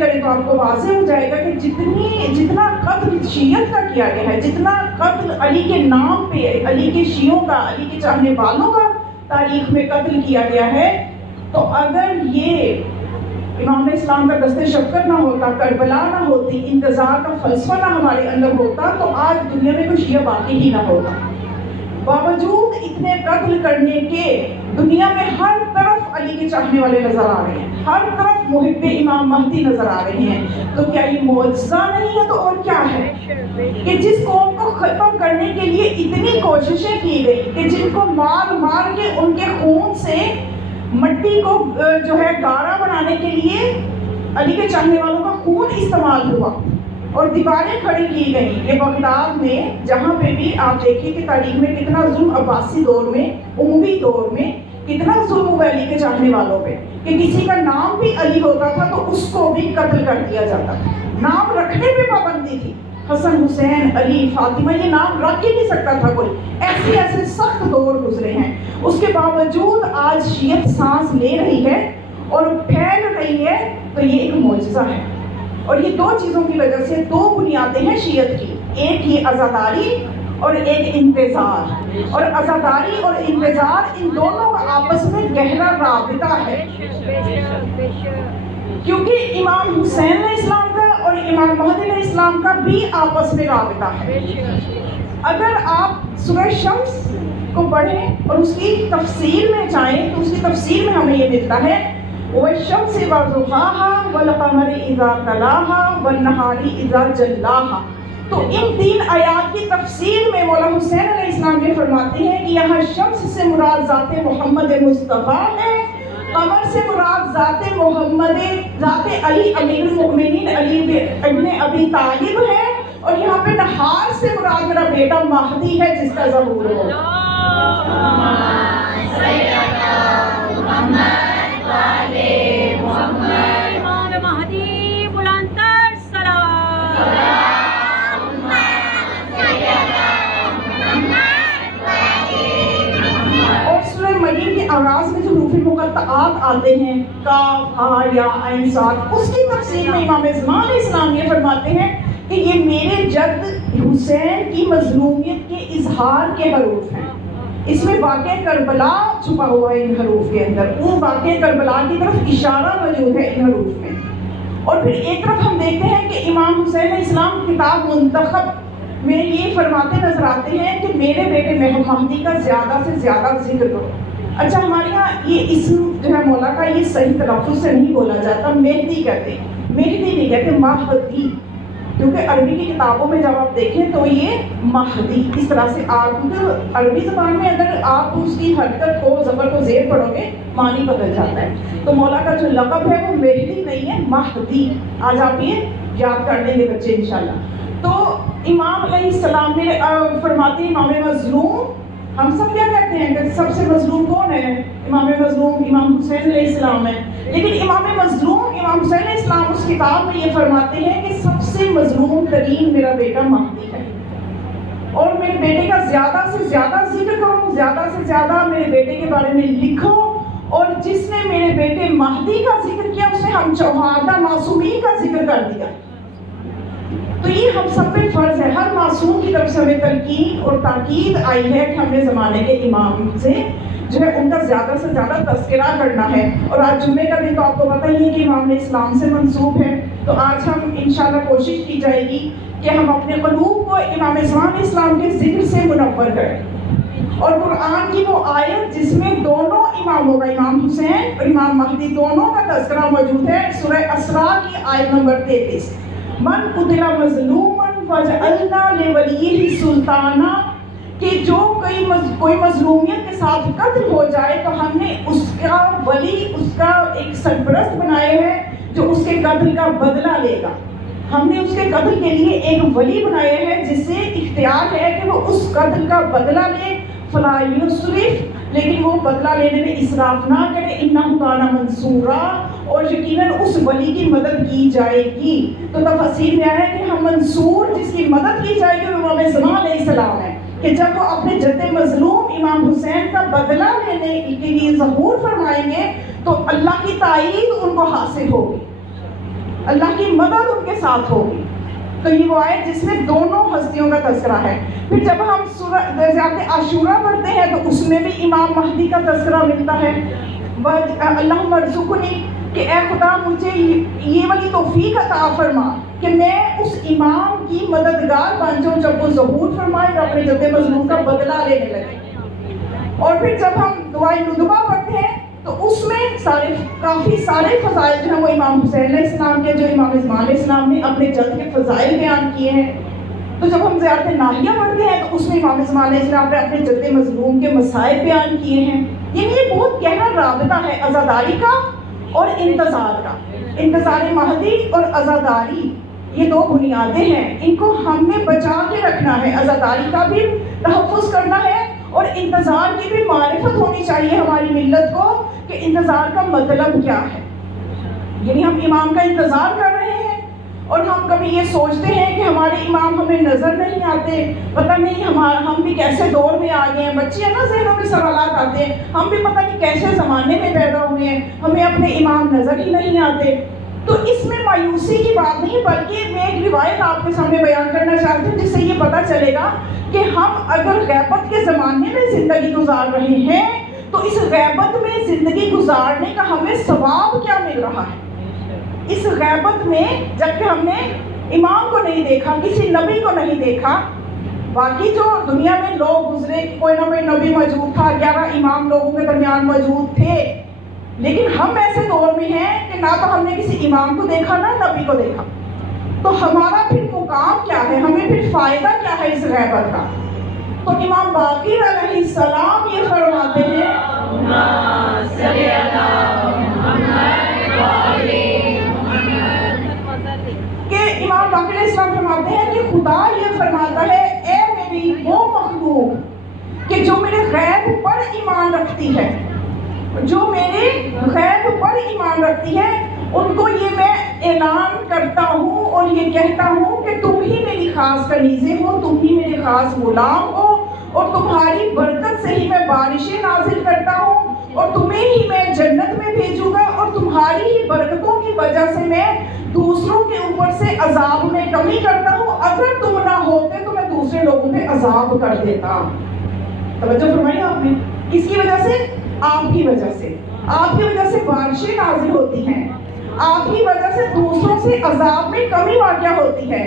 کریں تو آپ کو واضح ہو جائے گا کہ جتنا قتل شیعت کا کیا گیا ہے، جتنا قتل علی کے نام پہ علی کے شیعوں کا، علی کے چاہنے والوں کا تاریخ میں قتل کیا گیا ہے، تو اگر یہ امام اسلام کا دست شفقت نہ ہوتا، کربلا نہ ہوتی، انتظار کا فلسفہ نہ ہمارے اندر ہوتا، تو آج دنیا میں کوئی شیعہ باقی ہی نہ ہوتا۔ باوجود اتنے قتل کرنے کے دنیا میں ہر طرف علی کے چاہنے والے نظر آ رہے ہیں، ہر طرف محب امام مہدی نظر آ رہے ہیں، تو کیا یہ معجزہ نہیں ہے تو اور کیا ہے کہ جس قوم کو ختم کرنے کے لیے اتنی کوششیں کی گئی کہ جن کو مار مار کے ان کے خون سے مٹی کو جو ہے گاڑا بنانے کے لیے علی کے چاہنے والوں کا خون استعمال ہوا اور دیواریں کھڑی کی گئیں۔ یہ بغداد میں جہاں پہ بھی آپ دیکھیں کہ تاریخ میں کتنا ظلم، عباسی دور میں، اموی دور میں کتنا ظلم ہوا علی کے چاہنے والوں پہ کہ کسی کا نام بھی علی ہوتا تھا تو اس کو بھی قتل کر دیا جاتا تھا۔ نام رکھنے پہ پابندی تھی، حسن، حسین، علی، فاطمہ، یہ نام رکھ ہی نہیں سکتا تھا کوئی۔ ایسے سخت دور گزرے ہیں، اس کے باوجود آج شیعت سانس لے رہی ہے اور پھیل رہی ہے، تو یہ ایک معجزہ ہے۔ اور یہ دو چیزوں کی وجہ سے دو بنیادیں ہیں شیعت کی، ایک یہ عزاداری اور ایک انتظار، اور عزاداری اور انتظار ان دونوں کا آپس میں گہرا رابطہ ہے، کیونکہ امام حسین علیہ السلام کا اور امام مہدی علیہ السلام کا بھی آپس میں رابطہ ہے۔ اگر آپ سورہ شمس کو پڑھیں اور اس کی تفسیر میں جائیں تو اس کی تفسیر میں ہمیں یہ ملتا ہے وَالشَّمْسِ وَضُحَاهَا وَالْقَمَرِ إِذَا تَلَاهَا وَالنَّهَارِ إِذَا جَلَّاهَا۔ تو ان تین آیات کی تفسیر میں مولا حسین علیہ السلام یہ فرماتے ہیں کہ یہاں شمس سے مراد ذات محمد مصطفیٰ ہے، قمر سے مراد ذات محمد، ذات علی امیر المؤمنین علی ابن ابی طالب ہے، اور یہاں پہ نہار سے مراد میرا بیٹا مہدی ہے جس کا ظہور ہو۔ آغاز میں جو حروف مقطعات آتے ہیں کاف، ہا، یا، عین، صاد، اس کی تفسیر میں امام زمان علیہ السلام یہ فرماتے ہیں کہ یہ میرے جد حسین کی مظلومیت کے اظہار کے حروف ہیں۔ اس میں واقع کربلا چھپا ہوا ہے ان حروف کے اندر، وہ واقع کربلا کی طرف اشارہ موجود ہے ان حروف میں۔ اور پھر ایک طرف ہم دیکھتے ہیں کہ امام حسین علیہ السلام کتاب منتخب میں یہ فرماتے نظر آتے ہیں کہ میرے بیٹے مہدی کا زیادہ سے زیادہ ذکر کرو۔ اچھا، ہمارے یہاں یہ اسم جو ہے مولا کا یہ صحیح تلفظ سے نہیں بولا جاتا، مہدی کہتے ہیں، مہدی نہیں کہتے، مہدی، کیونکہ عربی کی کتابوں میں جب آپ دیکھیں تو یہ مہدی اس طرح سے کیونکہ عربی زبان میں اگر آپ اس کی حرکت کو زبر کو زیر پڑھو گے معنی بدل جاتا ہے۔ تو مولا کا جو لقب ہے وہ مہدی نہیں ہے، مہدی۔ آج آپ یہ یاد کر لیں گے بچے انشاءاللہ۔ تو امام علیہ السلام نے فرماتے ہیں امام مظلوم، ہم سب کیا کہتے ہیں کہ سب سے مظلوم کون ہے؟ امام مظلوم امام حسین علیہ السلام ہے، لیکن امام مظلوم امام حسین علیہ السلام اس کتاب میں یہ فرماتے ہیں کہ سب سے مظلوم ترین میرا بیٹا مہدی ہے، اور میرے بیٹے کا زیادہ سے زیادہ ذکر کرو، زیادہ سے زیادہ میرے بیٹے کے بارے میں لکھو، اور جس نے میرے بیٹے مہدی کا ذکر کیا اس نے ہم چوہادہ معصومین کا ذکر کر دیا۔ تو یہ ہم سب پہ فرض ہے، ہر معصوم کی طرف سے ہمیں تلقین اور تاکید آئی ہے کہ ہمیں زمانے کے امام سے جو ہے ان کا زیادہ سے زیادہ تذکرہ کرنا ہے۔ اور آج جمعے کا دن تو آپ کو پتہ ہی ہے کہ امام اسلام سے منسوب ہے، تو آج ہم انشاءاللہ کوشش کی جائے گی کہ ہم اپنے قلوب کو امام اسلام کے ذکر سے منور کریں۔ اور قرآن کی وہ آیت جس میں دونوں اماموں کا، امام حسین اور امام مہدی دونوں کا تذکرہ موجود ہے، سورہ اسراء کی آیت نمبر 33، من قتل مظلوما فجعلنا لولیہ سلطانا، کہ جو کوئی مظلومیت کے ساتھ قتل ہو جائے تو ہم نے اس کا ولی، اس کا ایک سرپرست بنائے ہیں جو اس کے قتل کا بدلہ لے گا۔ ہم نے اس کے قتل کے لیے ایک ولی بنائے ہیں جس سے اختیار ہے کہ وہ اس قتل کا بدلہ لے، فلا یسرف، لیکن وہ بدلہ لینے میں اسراف نہ کرے، انہ کان منصورا، اور یقیناً اس ولی کی مدد کی جائے گی۔ تو تفسیر میں آیا ہے کہ ہم منصور جس کی مدد کی جائے گی وہ امام زمان علیہ السلام ہے، کہ جب وہ اپنے جد مظلوم امام حسین کا بدلہ لینے کے لیے ظہور فرمائیں گے تو اللہ کی تائید ان کو حاصل ہوگی۔ اللہ کی مدد ان کے ساتھ ہوگی. تو یہ وہ آیت جس میں دونوں ہستیوں کا تذکرہ ہے. پھر جب ہم ذات عاشورہ پڑھتے ہیں تو اس میں بھی امام مہدی کا تذکرہ ملتا ہے. اللہم ارزقنی کہ اے خدا مجھے یہ والی توفیق عطا فرما کہ میں اس امام کی مددگار بن جاؤں جب وہ ظہور فرمائے اور اپنے جد مظلوم کا بدلہ لینے لگے. اور پھر جب ہم دعائے ندبہ پڑھتے ہیں تو اس میں کافی سارے فضائل جو ہیں وہ امام حسین علیہ السلام کے، جو امام زمان علیہ السلام نے اپنے جد کے فضائل بیان کیے ہیں. تو جب ہم زیارت ناہیہ پڑھتے ہیں تو اس میں امام زمان علیہ السلام نے اپنے جد مظلوم کے مسائل بیان کیے ہیں. یعنی یہ بہت گہرا رابطہ ہے عزاداری کا اور انتظار کا. انتظار مہدی اور عزاداری یہ دو بنیادیں ہیں، ان کو ہم نے بچا کے رکھنا ہے. عزاداری کا بھی تحفظ کرنا ہے اور انتظار کی بھی معرفت ہونی چاہیے ہماری ملت کو کہ انتظار کا مطلب کیا ہے. یعنی ہم امام کا انتظار کر رہے ہیں اور ہم کبھی یہ سوچتے ہیں کہ ہمارے امام ہمیں نظر نہیں آتے، پتہ نہیں ہم بھی کیسے دور میں آ گئے ہیں. بچے ہیں نا، ذہنوں میں سوالات آتے ہیں، ہم بھی پتہ نہیں کیسے زمانے میں پیدا ہوئے ہیں، ہمیں اپنے امام نظر ہی نہیں آتے. تو اس میں مایوسی کی بات نہیں، بلکہ میں ایک روایت آپ کے سامنے بیان کرنا چاہتی ہوں جس سے یہ پتہ چلے گا کہ ہم اگر غیبت کے زمانے میں زندگی گزار رہے ہیں تو اس غیبت میں زندگی گزارنے کا ہمیں ثواب کیا مل رہا ہے. اس غیبت میں جب کہ ہم نے امام کو نہیں دیکھا، کسی نبی کو نہیں دیکھا، باقی جو دنیا میں لوگ گزرے کوئی نہ کوئی نبی موجود تھا، 11 امام لوگوں کے درمیان موجود تھے، لیکن ہم ایسے دور میں ہیں کہ نہ تو ہم نے کسی امام کو دیکھا نہ نبی کو دیکھا. تو ہمارا پھر مقام کیا ہے، ہمیں پھر فائدہ کیا ہے اس غیبت کا. تو امام باقر علیہ السلام یہ فرماتے ہیں کہ امام باقر علیہ السلام فرماتے ہیں کہ خدا یہ فرماتا ہے اے میری وہ مخلوق کہ جو میرے غیب پر ایمان رکھتی ہے، جو میرے غیب پر ایمان رکھتی ہے، ان کو یہ میں اعلان کرتا ہوں اور یہ کہتا ہوں کہ تم ہی میری خاص کنیزیں ہو، تم ہی میرے خاص غلام ہو، اور تمہاری برکت سے ہی میں بارشیں نازل کرتا ہوں، اور تمہیں ہی میں جنت میں بھیجوں گا، اور تمہاری ہی برکتوں کی وجہ سے میں دوسروں کے اوپر سے عذاب میں کمی کرتا ہوں. اگر تم نہ ہوتے تو میں دوسرے لوگوں پہ عذاب کر دیتا. توجہ فرمائی آپ نے، کس کی وجہ سے؟ آپ کی وجہ سے. آپ کی وجہ سے بارشیں نازل ہوتی ہیں، آپ کی وجہ سے دوسروں سے عذاب میں کمی واقع ہوتی ہے.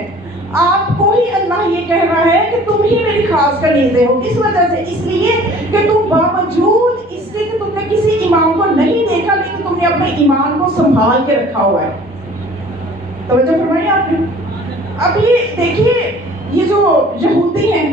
آپ کو ہی اللہ یہ کہہ رہا ہے کہ تم ہی میری خاص کنیزیں ہو. کس وجہ سے؟ اس لیے کہ تم باوجود اس لیے کہ تم نے کسی امام کو نہیں دیکھا لیکن تم نے اپنے ایمان کو سنبھال کے رکھا ہوا ہے. توجہ فرمائیے آپ نے. اب یہ دیکھیے، یہ جو یہودی ہیں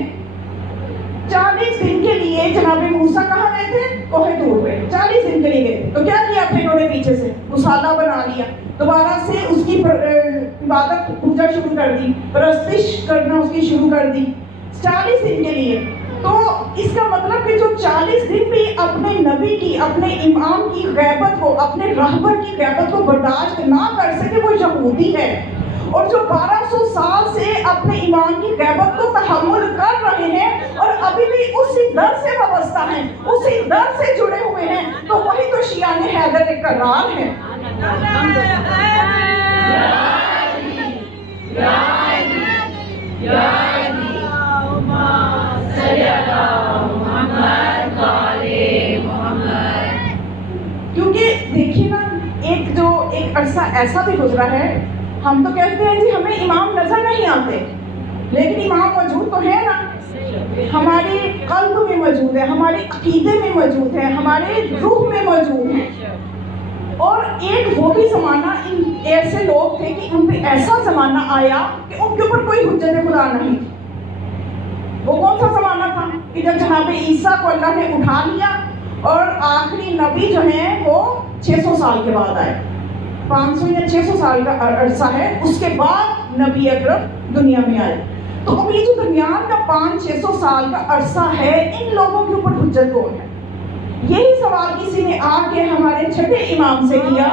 40 دن کے لیے جناب موسیٰ کہاں گئے تھے؟ کوہ طور پہ 40 دن کے لیے گئے. تو کیا کیا پھر انہوں نے پیچھے سے مصالحہ بنا لیا، دوبارہ سے اس کی عبادت پوجا شروع کر دی، پرستش کرنا اس کی شروع کر دی 40 دن کے لیے. تو اس کا مطلب کہ جو 40 دن بھی اپنے نبی کی، اپنے امام کی غیبت کو، اپنے راہبر کی غیبت کو برداشت نہ کر سکے وہ یہودی ہے. اور جو 1200 سال سے اپنے امام کی غیبت کو تحمل کر رہے ہیں اور ابھی بھی اسی در سے وابستہ ہیں، اسی در سے جڑے ہوئے ہیں، تو وہی تو شیعان حیدر کرار ہیں. کیونکہ دیکھیے نا، ایک عرصہ ایسا بھی گزرا ہے، ہم تو کہتے ہیں جی ہمیں امام نظر نہیں آتے، لیکن امام موجود تو ہے نا، ہمارے قلب میں موجود ہے، ہمارے عقیدے میں موجود ہے، ہمارے روح میں موجود ہے. اور ایک وہ بھی زمانہ ان ایسے لوگ تھے کہ ان پہ ایسا زمانہ آیا کہ ان کے اوپر کوئی حجت خدا نہیں تھی. وہ کون سا زمانہ تھا کہ جب جناب عیسیٰ کو اللہ نے اٹھا لیا اور آخری نبی جو ہیں وہ 600 سال کے بعد آئے. 500 یا 600 سال کا عرصہ ہے، اس کے بعد نبی اکرم دنیا میں آئے. تو اب یہ جو درمیان کا 500-600 سال کا عرصہ ہے، ان لوگوں کے اوپر حجت کون ہے؟ یہی سوال کسی نے آ کے ہمارے چھٹے امام سے کیا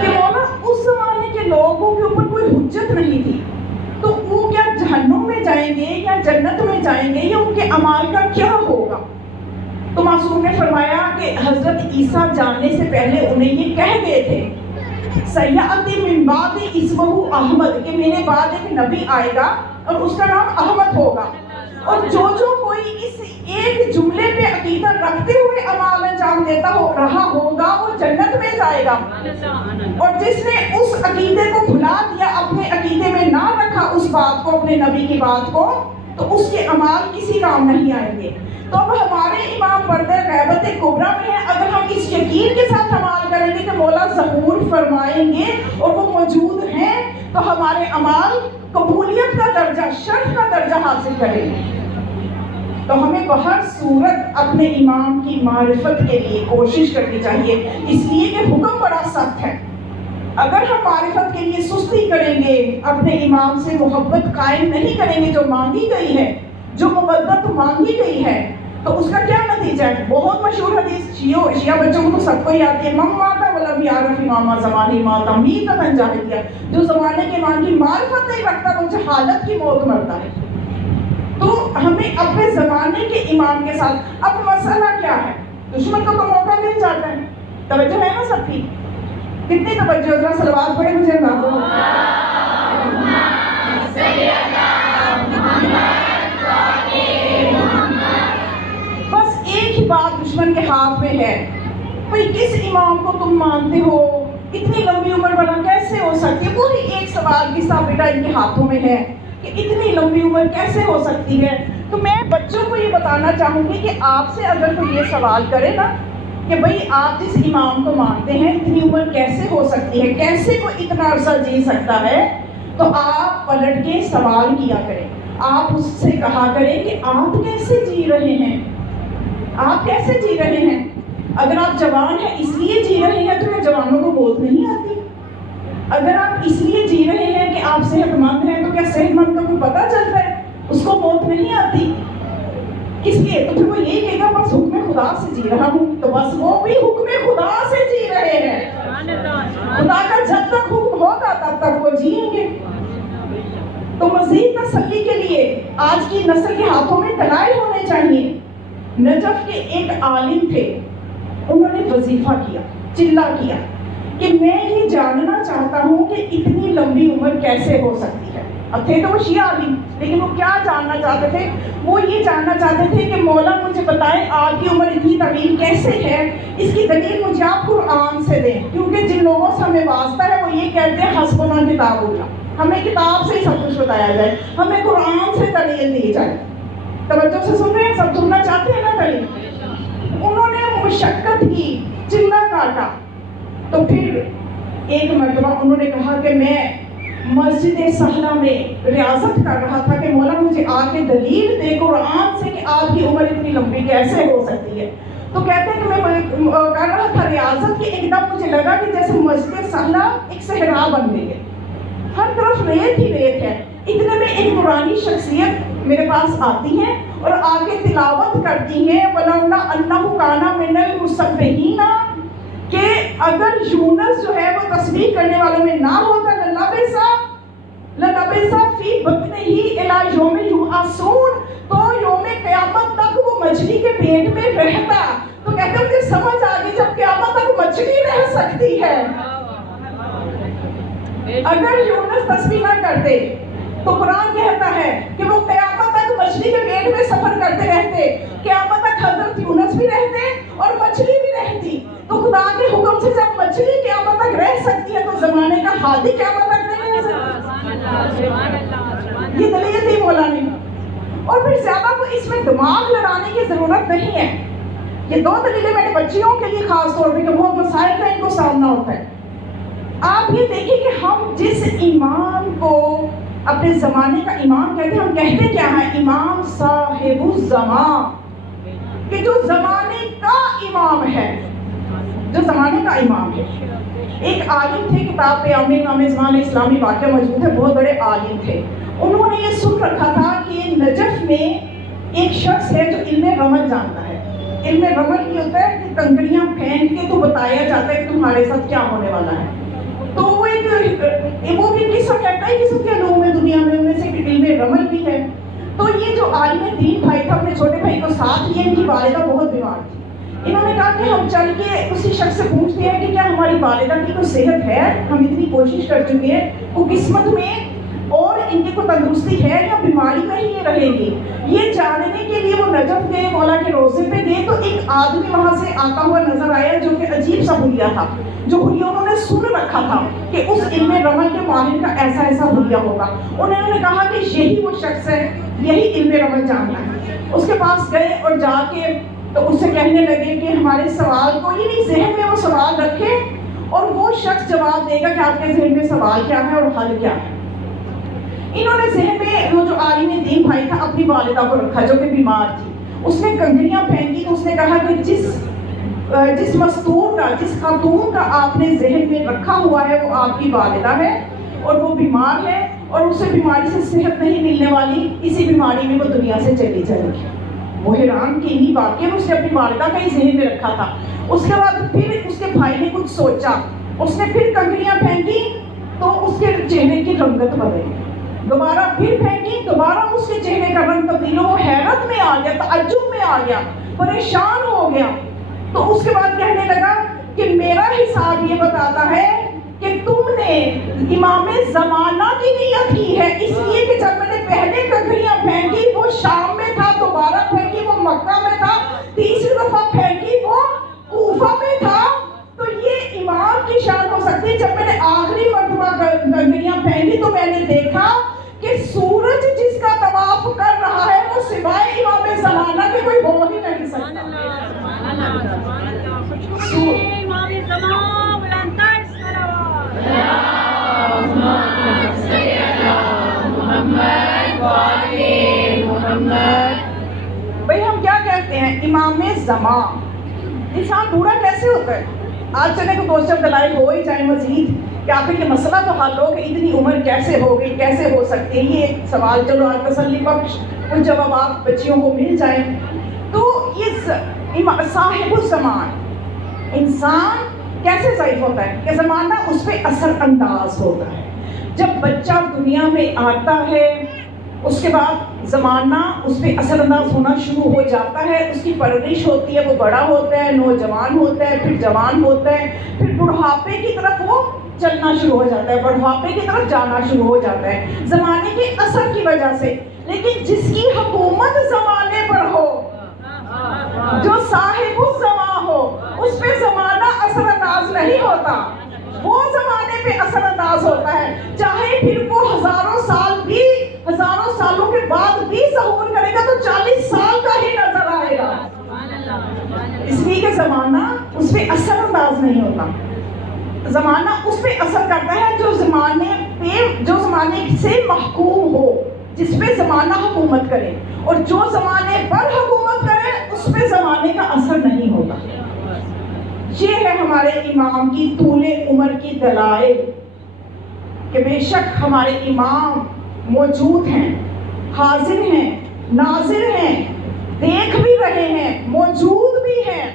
کہ مولا اس زمانے کے لوگوں کے اوپر کوئی حجت نہیں تھی، تو وہ کیا جہنم میں جائیں گے یا جنت میں جائیں گے، یا ان کے اعمال کا کیا ہوگا؟ تو معصوم نے فرمایا کہ حضرت عیسیٰ جاننے سے پہلے انہیں یہ کہہ گئے تھے سیأتی من بعد اسمہ احمد، کہ میرے بعد ایک نبی آئے گا اور اس کا نام احمد ہوگا، اور جو کوئی اس ایک جملے پہ عقیدہ رکھتے ہوئے اعمال انجام دیتا رہا ہوگا وہ جنت میں جائے گا، اور جس نے اس عقیدے کو بھلا دیا، اپنے عقیدے میں نہ رکھا اس بات کو، اپنے نبی کی بات کو، تو اس کے اعمال کسی کام نہیں آئیں گے۔ تو اب ہمارے امام پردہ غیبت کبریٰ میں ہے، اگر ہم اس یقین کے ساتھ عمل کریں گے کہ مولا ظہور فرمائیں گے اور وہ موجود ہیں، تو ہمارے اعمال قبولیت کا درجہ، شرف کا درجہ حاصل کریں گے۔ تو ہمیں بہر صورت اپنے امام کی معرفت کے لیے کوشش کرنی چاہیے، اس لیے کہ حکم بڑا سخت ہے۔ اگر ہم معرفت کے لیے سستی کریں گے، اپنے امام سے محبت قائم نہیں کریں گے جو مانگی گئی ہے، جو مودت مانگی گئی ہے، تو اس کا کیا نتیجہ ہے؟ بہت مشہور حدیث شیعہ بچوں کو تو سب کو یاد ہے، من ماتا ولم یعرف امام زمانی ماتا میتۃ جاہلیہ، جو زمانے کے امام کی معرفت نہیں رکھتا وہ جہالت کی موت مرتا ہے۔ تو ہمیں اپنے زمانے کے امام کے ساتھ، اب مسئلہ کیا ہے؟ دشمن کو تو موقع مل جاتا ہے، توجہ ہے نا سب کی؟ کتنی توجہ؟ ذرا صلوات پڑھیں مجھے اندازہ ہو۔ بس ایک ہی بات دشمن کے ہاتھ میں ہے، بھئی کس امام کو تم مانتے ہو؟ اتنی لمبی عمر بنا کیسے ہو سکتی ہے؟ پوری ایک سوال کی بیٹا ان کے ہاتھوں میں ہے کہ اتنی لمبی عمر کیسے ہو سکتی ہے؟ تو میں بچوں کو یہ بتانا چاہوں گی کہ آپ سے اگر کوئی یہ سوال کرے نا کہ بھئی آپ جس امام کو مانتے ہیں اتنی عمر کیسے ہو سکتی ہے، کیسے کوئی اتنا عرصہ جی سکتا ہے، تو آپ پلٹ کے سوال کیا کریں، آپ اس سے کہا کریں کہ آپ کیسے جی رہے ہیں، آپ کیسے جی رہے ہیں؟ اگر آپ جوان ہیں اس لیے جی رہے ہیں تو جوانوں کو موت نہیں آتی؟ اگر آپ اس لیے جی رہے ہیں کہ آپ صحت مند ہیں تو کیا صحت مند کا کوئی پتہ چلتا ہے؟ اس کو موت نہیں آتی؟ کس لیے؟ تو پھر وہ یہ کہے گا بس حکم خدا سے جی رہا ہوں، تو بس وہ بھی حکم خدا سے جی رہے ہیں، خدا کا جب تک حکم ہوگا تب تک وہ جئیں گے۔ تو مزید تسلی کے لیے آج کی نسل کے ہاتھوں میں دلائل ہونے چاہیے۔ نجف کے ایک عالم تھے، انہوں نے وظیفہ کیا، چلا کیا کہ میں یہ جاننا چاہتا ہوں کہ اتنی لمبی عمر کیسے ہو سکتی ہے۔ اب تھے تو وہ شیعہ عالم، لیکن وہ کیا جاننا چاہتے تھے؟ وہ یہ جاننا چاہتے تھے کہ مولا مجھے بتائیں آپ کی عمر اتنی طویل کیسے ہے، اس کی دلیل مجھے آپ قرآن سے دیں، کیونکہ جن لوگوں سے ہمیں واسطہ ہے وہ یہ کہتے ہیں حسبنا کتاب اللہ، ہمیں کتاب سے ہی سب کچھ بتایا جائے، ہمیں قرآن سے دلیل دی جائے۔ توجہ سے سن رہے ہیں؟ سب سننا چاہتے ہیں نا دلیل؟ انہوں نے مشقت کی، چلا کاٹا، تو پھر ایک مرتبہ انہوں نے کہا کہ میں مسجد سہلا میں ریاضت کر رہا تھا کہ مولا مجھے آ کے دلیل دے قرآن سے کہ آپ کی عمر اتنی لمبی کیسے ہو سکتی ہے۔ تو کہتے ہیں کہ میں کر رہا تھا ریاضت کی، ایک دم مجھے لگا کہ جیسے مسجد سہلا ایک صحرا بن گئی ہے، ہر طرف ریت ہی ریت ہے۔ اتنے میں ایک نورانی شخصیت میرے پاس آتی ہے اور آگے تلاوت کرتی ہیں وَلَوْلَا أَنَّهُ كَانَ مِنَ الْمُسَبِّحِينَ، کہ اگر یونس جو ہے وہ تسبیح کرنے والوں میں نہ ہوتا لَلَبِثَ فِي بَطْنِهِ إِلَىٰ يَوْمِ يُبْعَثُونَ، تو یوم قیامت تک وہ مچھلی کے پیٹ میں رہتا۔ تو کہتے ہیں مجھے سمجھ آ گئی جب قیامت تک مچھلی رہ سکتی ہے، اگر یونس تسبیح نہ کرتے تو قرآن کہتا ہے کہ وہ قیامت تک مچھلی کے پیٹ میں سفر کرتے رہتے، قیامت تک حضرت یونس بھی رہتے اور مچھلی بھی رہتی۔ تو خدا کے حکم سے جب مچھلی قیامت تک رہ سکتی ہے تو زمانے کا ہادی قیامت تک نہیں رہ سکتا۔ یہ دلیل تھی مولا نے، اور پھر زیادہ تو اس میں دماغ لڑانے کی ضرورت نہیں ہے۔ یہ دو دلیلیں میں نے بچیوں کے لیے خاص طور پہ کہ بہت مسائل کا ان کو سامنا ہوتا ہے۔ آپ یہ دیکھیں کہ ہم جس امام کو اپنے زمانے کا امام کہتے ہیں، ہم کہتے کیا ہیں؟ امام صاحب الزمان، کہ جو زمانے کا امام ہے، جو زمانے کا امام ہے۔ ایک عالم تھے، کتاب پہ امام زمان اسلامی واقعہ موجود ہے، بہت بڑے عالم تھے۔ انہوں نے یہ سن رکھا تھا کہ نجف میں ایک شخص ہے جو علم رمل جانتا ہے۔ علم رمل یہ ہوتا ہے کہ کنکریاں پھینک کے تو بتایا جاتا ہے کہ تمہارے ساتھ کیا ہونے والا ہے۔ تو وہ ایک وہ بھی قسم ہے، کئی قسم کے علوم ہے دنیا میں، ان میں سے علم رمل بھی ہے۔ تو یہ جو عالم دین بھائی تھا اپنے چھوٹے بھائی کو ساتھ لیے، ان کی والدہ بہت بیمار تھی. انہوں نے کہا کہ ہم چل کے اسی شخص سے پوچھتے ہیں کہ کیا ہماری والدہ کی کوئی صحت ہے، ہم اتنی کوشش کر چکے ہیں، وہ قسمت میں اور ان کی کوئی تندرستی ہے یا بیماری میں ہی یہ رہے گی. یہ جاننے کے لیے وہ نجف گئے، مولا کے روضے پہ گئے، تو ایک آدمی وہاں سے آتا ہوا نظر آیا جو کہ عجیب سا حلیہ تھا، جو حلیہ انہوں نے سن رکھا تھا کہ اس علم رمل کے ماہر کا ایسا ایسا حلیہ ہوگا. انہوں نے کہا کہ یہی وہ شخص ہے، یہی علم رمل جانتا ہے. اس کے پاس گئے اور جا کے تو اس سے کہنے لگے کہ ہمارے سوال کو، یہ نہیں ذہن میں وہ سوال رکھے اور وہ شخص جواب دے گا کہ آپ کے ذہن میں سوال کیا ہے اور حل کیا ہے. انہوں نے ذہن میں وہ جو عالم دین بھائی تھا اپنی والدہ کو رکھا جو کہ بیمار تھی. اس نے کنگھیاں پہنی تو اس نے کہا کہ جس مستور کا، جس خاتون کا آپ نے ذہن میں رکھا ہوا ہے وہ آپ کی والدہ ہے اور وہ بیمار ہے اور اسے بیماری سے صحت نہیں ملنے والی، اسی بیماری میں وہ دنیا سے چلی جائے گی. وہ حیران کی نہیں، واقعی اس نے اپنی والدہ کا ہی ذہن میں رکھا تھا. اس کے بعد پھر اس کے بھائی نے کچھ سوچا، اس نے پھر کنگھیاں پہنی تو اس کے چہرے کی رنگت بدلی. دوبارہ پھر پھینکی، دوبارہ اس کے چہرے کا رنگ تبدیل ہو، وہ حیرت میں آ گیا، تعجب میں آ گیا، پریشان ہو گیا. تو اس کے بعد کہنے لگا کہ میرا حساب یہ بتاتا ہے کہ تم نے امام زمانہ کی نیت کی ہے، اس لیے کہ جب میں نے پہلے کنگھیاں پھینکی وہ شام میں تھا، دوبارہ پھینکی وہ مکہ میں تھا، تیسری دفعہ پھینکی وہ کوفہ میں تھا. تو یہ امام کی شان ہو سکتی ہے. جب میں نے آخری مرتبہ کنگھیاں پہنی تو میں نے دیکھا کہ سورج جس کا طواف کر رہا ہے وہ سوائے امام زمانہ کے کوئی ہو ہی نہیں سکتا. بھئی ہم کیا کہتے ہیں امام زمان. انسان بوڑھا کیسے ہوتا ہے؟ آج چلے کو دو چار دلائل ہو ہی جائیں مزید کہ آخر یہ مسئلہ تو حل ہو کہ اتنی عمر کیسے ہو گئی، کیسے ہو سکتی ہے. یہ ایک سوال چلو آج تسلی بخش کچھ جوابات بچیوں کو مل جائیں. تو یہ صاحب الزمان انسان کیسے ضعیف ہوتا ہے کہ زمانہ اس پہ اثر انداز ہوتا ہے. جب بچہ دنیا میں آتا ہے اس کے بعد زمانہ اس پہ اثر انداز ہونا شروع ہو جاتا ہے. اس کی پرورش ہوتی ہے، وہ بڑا ہوتا ہے، نوجوان ہوتا ہے، پھر جوان ہوتا ہے، پھر بڑھاپے کی طرف وہ چلنا شروع ہو جاتا ہے، بڑھاپے کی طرف جانا شروع ہو جاتا ہے زمانے کے اثر کی وجہ سے. لیکن جس کی حکومت زمانے پر ہو، جو صاحب الزمان ہو، اس پہ زمانہ اثر انداز نہیں ہوتا، وہ زمانے پہ اثر انداز ہوتا ہے. چاہے پھر وہ ہزاروں سالوں کے بعد بھی ظہور کرے گا تو 40 سال کا ہی نظر آئے گا، اس لیے کہ زمانہ اس پہ اثر انداز نہیں ہوتا. زمانہ اس پہ اثر کرتا ہے جو زمانے سے محکوم ہو، جس پہ زمانہ حکومت کرے، اور جو زمانے پر حکومت کرے اس پہ زمانے کا اثر نہیں ہوتا. یہ ہے ہمارے امام کی طول عمر کی دلائل کہ بے شک ہمارے امام موجود ہیں، حاضر ہیں، ناظر ہیں، دیکھ بھی رہے ہیں، موجود بھی ہیں.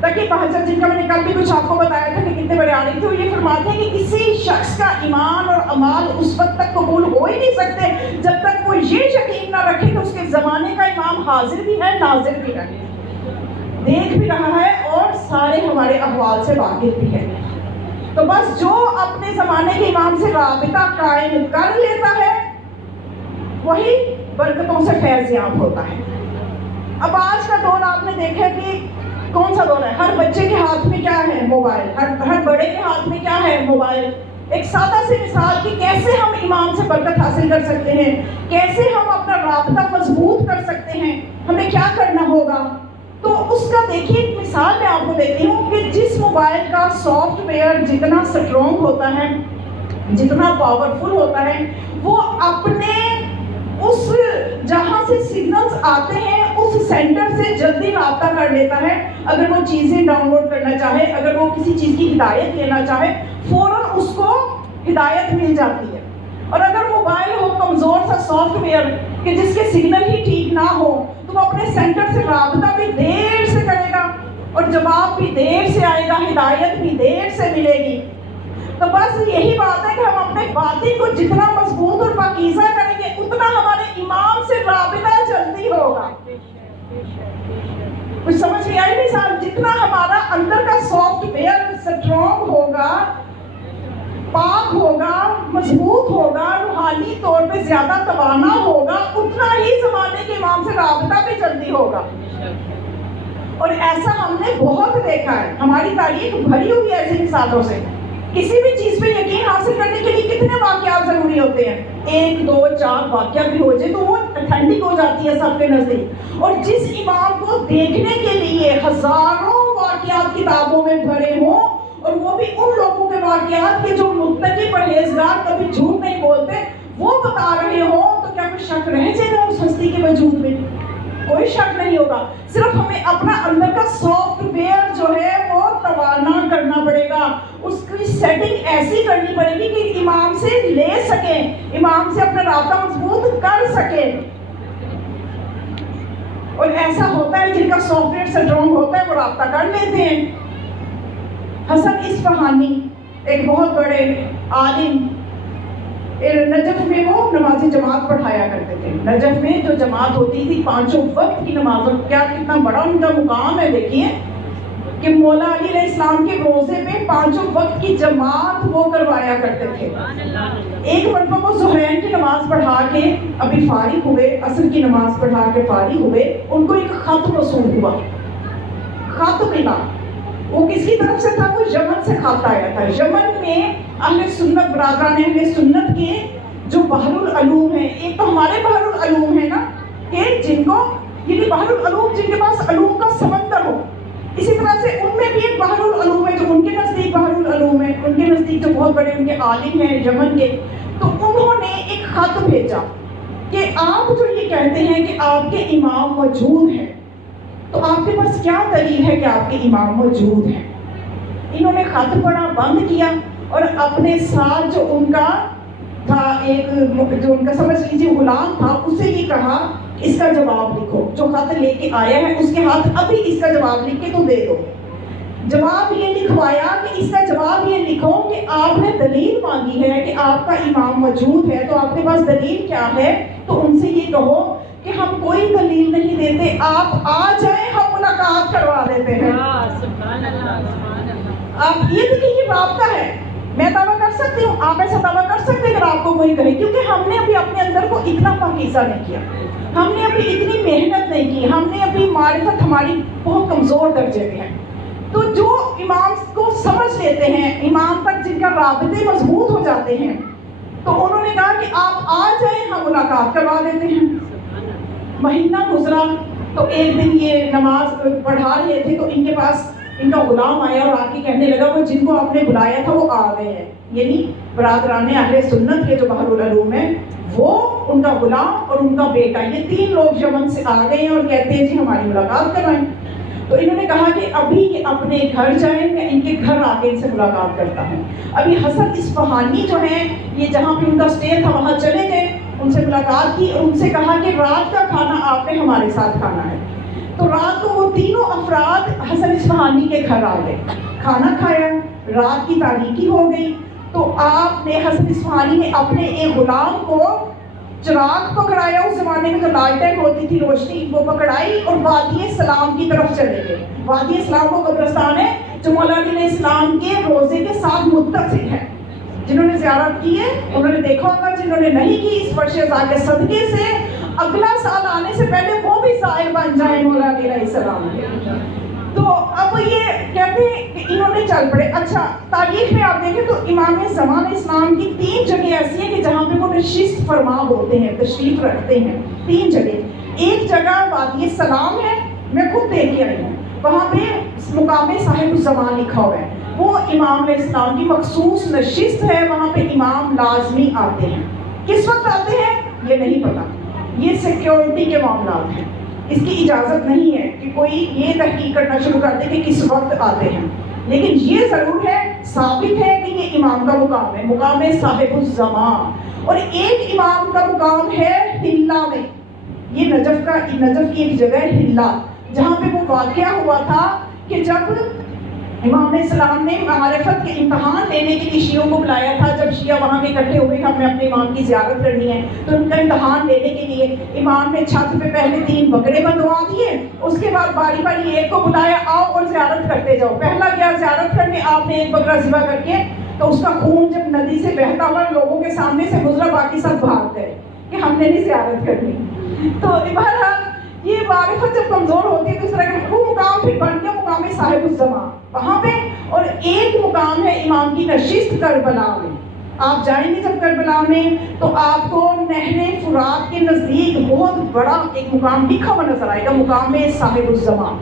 تاکہ بہجت جن کا میں نے کل بھی کچھ آپ کو بتایا تھا کہ کتنے بڑے عالم تھے، وہ یہ فرماتے ہیں کہ کسی شخص کا ایمان اور اعمال اس وقت تک قبول ہو ہی نہیں سکتے جب تک وہ یہ یقین نہ رکھے کہ اس کے زمانے کا امام حاضر بھی ہے، ناظر بھی ہے، دیکھ بھی رہا ہے اور سارے ہمارے احوال سے واقف بھی ہے. تو بس جو اپنے زمانے کے امام سے رابطہ قائم کر لیتا ہے وہی برکتوں سے فیض یاب ہوتا ہے. اب آج کا دور آپ نے دیکھا کہ کون سا دور ہے؟ ہر بچے کے ہاتھ میں کیا ہے؟ موبائل. ہر بڑے کے ہاتھ میں کیا ہے؟ موبائل. ایک سادہ سی مثال کہ کیسے ہم امام سے برکت حاصل کر سکتے ہیں، کیسے ہم اپنا رابطہ مضبوط کر سکتے ہیں، ہمیں کیا کرنا ہوگا. تو اس کا دیکھیے ایک مثال میں آپ کو دیتی ہوں کہ جس موبائل کا سافٹ ویئر جتنا سٹرونگ ہوتا ہے، جتنا پاورفل ہوتا ہے، وہ اپنے اس جہاں سے سگنلز آتے ہیں اس سینٹر سے جلدی رابطہ کر لیتا ہے. اگر وہ چیزیں ڈاؤن لوڈ کرنا چاہے، اگر وہ کسی چیز کی ہدایت لینا چاہے، فوراً اس کو ہدایت مل جاتی ہے. اور اگر موبائل ہو کمزور سا سافٹ ویئر کہ جس کے سگنل ہی ٹھیک نہ ہو تو وہ اپنے سینٹر سے رابطہ بھی دیر سے کرے گا اور جواب بھی دیر سے آئے گا، ہدایت بھی دیر سے ملے گی. تو بس یہی بات ہے کہ ہم اپنے باطن کو جتنا مضبوط اور پاکیزہ کریں گے اتنا ہمارے امام سے رابطہ جلدی ہوگا. کچھ سمجھ میں آئی مثال؟ جتنا ہمارا اندر کا سافٹ ویئر اسٹرانگ ہوگا، پاک ہوگا، مضبوط ہوگا، روحانی طور پہ زیادہ توانا ہوگا، اتنا ہی زمانے کے امام سے رابطہ بھی جلدی ہوگا. اور ایسا ہم نے بہت دیکھا ہے، ہماری تاریخ بھری ہوئی ہے ایسی مثالوں سے. کسی بھی چیز پہ یقین حاصل کرنے کے لیے کتنے واقعات ضروری ہوتے ہیں؟ 1 2 4 واقعہ بھی ہو جائے تو وہ اتھینٹک ہو جاتی ہے سب کے نزدیک. اور جس امام کو دیکھنے کے لیے ہزاروں واقعات کتابوں میں بھرے ہوں، اور وہ بھی ان لوگوں کے واقعات کے جو متقی پرہیزگار کبھی جھوٹ نہیں بولتے، وہ بتا رہے ہوں، تو کیا کوئی شک رہ جائے گا اس ہستی کے وجود میں؟ کوئی شک نہیں ہوگا. صرف ہمیں اپنا اندر کا سافٹ ویئر جو ہے وہ توانا کرنا پڑے گا، اس کی سیٹنگ ایسی کرنی پڑے گی کہ امام سے لے سکیں، امام سے اپنا رابطہ مضبوط کر سکیں. اور ایسا ہوتا ہے جن کا سافٹ ویئر اسٹرانگ ہوتا ہے وہ رابطہ کر لیتے ہیں. حسن اصفہانی ایک بہت بڑے عالم، نجف میں وہ نماز جماعت پڑھایا کرتے تھے. نجف میں جو جماعت ہوتی تھی 5 وقت کی نماز، کیا کتنا بڑا ان کا مقام ہے. دیکھیے کہ مولا علی علیہ السلام کے روزے پہ 5 وقت کی جماعت وہ کروایا کرتے تھے. ایک مرتبہ وہ ظہرین کی نماز پڑھا کے ابھی فارغ ہوئے، عصر کی نماز پڑھا کے فارغ ہوئے، ان کو ایک خط موصول ہوا، خط ملا. وہ کس کی طرف سے تھا؟ وہ یمن سے خط آیا تھا. یمن میں اہل سنت، برادران اہل سنت کے جو بحر العلوم ہیں، ایک تو ہمارے بحر العلوم ہے نا، کہ جن کو یعنی بحر العلوم جن کے پاس علوم کا سمندر ہو، اسی طرح سے ان میں بھی ایک بحر العلوم ہے جو ان کے نزدیک بحر العلوم ہے. ان کے نزدیک جو بہت بڑے ان کے عالم ہیں یمن کے، تو انہوں نے ایک خط بھیجا کہ آپ جو یہ کہتے ہیں کہ آپ کے امام موجود ہیں، تو آپ کے پاس کیا دلیل ہے کہ آپ کے امام موجود ہیں؟ انہوں نے خط پڑھا، بند کیا، اور اپنے ساتھ جو ان کا تھا، ایک جو ان کا سمجھ لیجیے غلام تھا، اسے یہ کہا اس کا جواب لکھو، جو خط لے کے آیا ہے اس کے ہاتھ ابھی اس کا جواب لکھ کے تو دے دو. جواب یہ لکھوایا کہ اس کا جواب یہ لکھو کہ آپ نے دلیل مانگی ہے کہ آپ کا امام موجود ہے، تو آپ کے پاس دلیل کیا ہے؟ تو ان سے یہ کہو کہ ہم کوئی دلیل نہیں دیتے، آپ آ جائیں، ہم ملاقات کروا دیتے ہیں. آپ یہ دیکھیں یہ رابطہ ہے. میں دعویٰ کر سکتی ہوں، آپ ایسا دعویٰ کر سکتے ہیں اگر آپ کو کوئی کرے، کیونکہ ہم نے ابھی اپنے اندر کو اتنا پاکیزہ نہیں کیا، ہم نے ابھی اتنی محنت نہیں کی، ہم نے ابھی معرفت ہماری بہت کمزور درجے میں ہے. تو جو امام کو سمجھ لیتے ہیں، امام تک جن کا رابطے مضبوط ہو جاتے ہیں، تو انہوں نے کہا کہ آپ آ جائیں، ہم ملاقات کروا دیتے ہیں. مہینہ گزرا تو ایک دن یہ نماز پڑھا رہے تھے تو ان کے پاس ان کا غلام آیا اور آ کے کہنے لگا وہ جن کو آپ نے بلایا تھا وہ آ گئے ہیں. یعنی برادران اہل سنت کے جو بحر العلوم ہیں، وہ ان کا غلام اور ان کا بیٹا، یہ 3 لوگ یمن سے آ گئے ہیں اور کہتے ہیں جی ہماری ملاقات کروائیں. تو انہوں نے کہا کہ ابھی یہ اپنے گھر جائیں، میں ان کے گھر آ کے ان سے ملاقات کرتا ہوں. ابھی حسن اصفہانی جو ہیں، یہ جہاں پہ ان کا اسٹے تھا وہاں چلے گئے، ان سے ملاقات کی اور ان سے کہا کہ رات کا کھانا آپ نے ہمارے ساتھ کھانا ہے. تو رات کو وہ 3 افراد حسن اصفہانی کے گھر آ گئے، کھانا کھایا، رات کی تاریکی ہو گئی. تو آپ نے حسن اصفہانی نے اپنے ایک غلام کو چراغ پکڑایا، اس زمانے میں جو لالٹین ہوتی تھی روشنی، وہ پکڑائی اور وادی سلام کی طرف چلے گئے. وادی سلام وہ قبرستان ہے جو مولا علی علیہ السلام کے روزے کے ساتھ متصل ہے. جنہوں نے زیارت کی ہے انہوں نے دیکھا ہوگا، جنہوں نے نہیں کی اس فرش ازا کے صدقے سے اگلا سال آنے سے پہلے وہ بھی زائر بن جائیں مولا علی علیہ السلام کے. تو اب یہ کہتے ہیں کہ انہوں نے چل پڑے. اچھا تاریخ میں آپ دیکھیں تو امام زمان اسلام کی 3 جگہ ایسی ہیں کہ جہاں پہ وہ نشست فرما ہوتے ہیں، تشریف رکھتے ہیں. 3 جگہ. ایک جگہ وادی سلام ہے، میں خود دیکھ کے آئی ہوں، وہاں پہ مقام صاحب الزمان لکھا ہوا ہے، وہ امام علیہ السلام کی مخصوص نشست ہے، وہاں پہ امام لازمی آتے ہیں. کس وقت آتے ہیں یہ نہیں پتا، یہ سیکیورٹی کے معاملات ہیں، اس کی اجازت نہیں ہے کہ کوئی یہ تحقیق کرنا شروع کر دے کہ کس وقت آتے ہیں. لیکن یہ ضرور ہے، ثابت ہے کہ یہ امام کا مقام ہے، مقام صاحب الزمان. اور ایک امام کا مقام ہے ہلا میں. یہ نجف کی ایک جگہ ہے ہلا، جہاں پہ وہ واقعہ ہوا تھا کہ جب امام السلام نے معرفت کے امتحان لینے کے لیے شیعوں کو بلایا تھا. جب شیعہ وہاں کے اکٹھے ہوئے کہ ہمیں اپنے امام کی زیارت کرنی ہے, تو ان کا امتحان لینے کے لیے امام نے چھت پہ پہلے 3 بکرے بندھوا دیے. اس کے بعد باری باری ایک کو بلایا, آؤ اور زیارت کرتے جاؤ. پہلا گیا زیارت کرنے, آپ نے ایک بکرا ذبح کر کے, تو اس کا خون جب ندی سے بہتا ہوا لوگوں کے سامنے سے گزرا, باقی سب بھاگ گئے کہ ہم نے نہیں زیارت کرنی. تو بہرحال یہ معرفت جب کمزور ہوتی ہے تو اس طرح کا وہ مقام پھر بن گیا مقام صاحب الزمان وہاں پہ. اور ایک مقام ہے امام کی نشست کربلا میں. آپ جائیں گے جب کربلا میں تو آپ کو نہر فرات کے نزدیک بہت بڑا ایک مقام لکھا ہوا نظر آئے گا, مقام صاحب الزمان.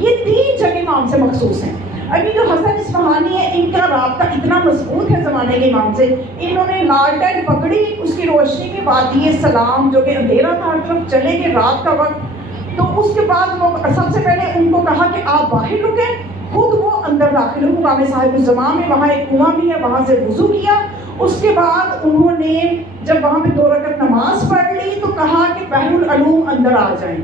یہ 3 جگہ امام سے مخصوص ہیں. ابھی جو حسن اصفہانی ہے, ان کا رابطہ اتنا مضبوط ہے زمانے کے امام سے, انہوں نے لالٹین پکڑی, اس کی روشنی میں وادی سلام جو کہ اندھیرا تھا ہر طرف, چلے گئے رات کا وقت. تو اس کے بعد وہ سب سے پہلے ان کو کہا کہ آپ باہر رکیں, خود وہ اندر داخل ہوئے مقام صاحب الزمان میں. وہاں ایک کنواں بھی ہے, وہاں سے وضو کیا. اس کے بعد انہوں نے جب وہاں پہ 2 رکعت نماز پڑھ لی تو کہا کہ بحر العلوم اندر آ جائیں.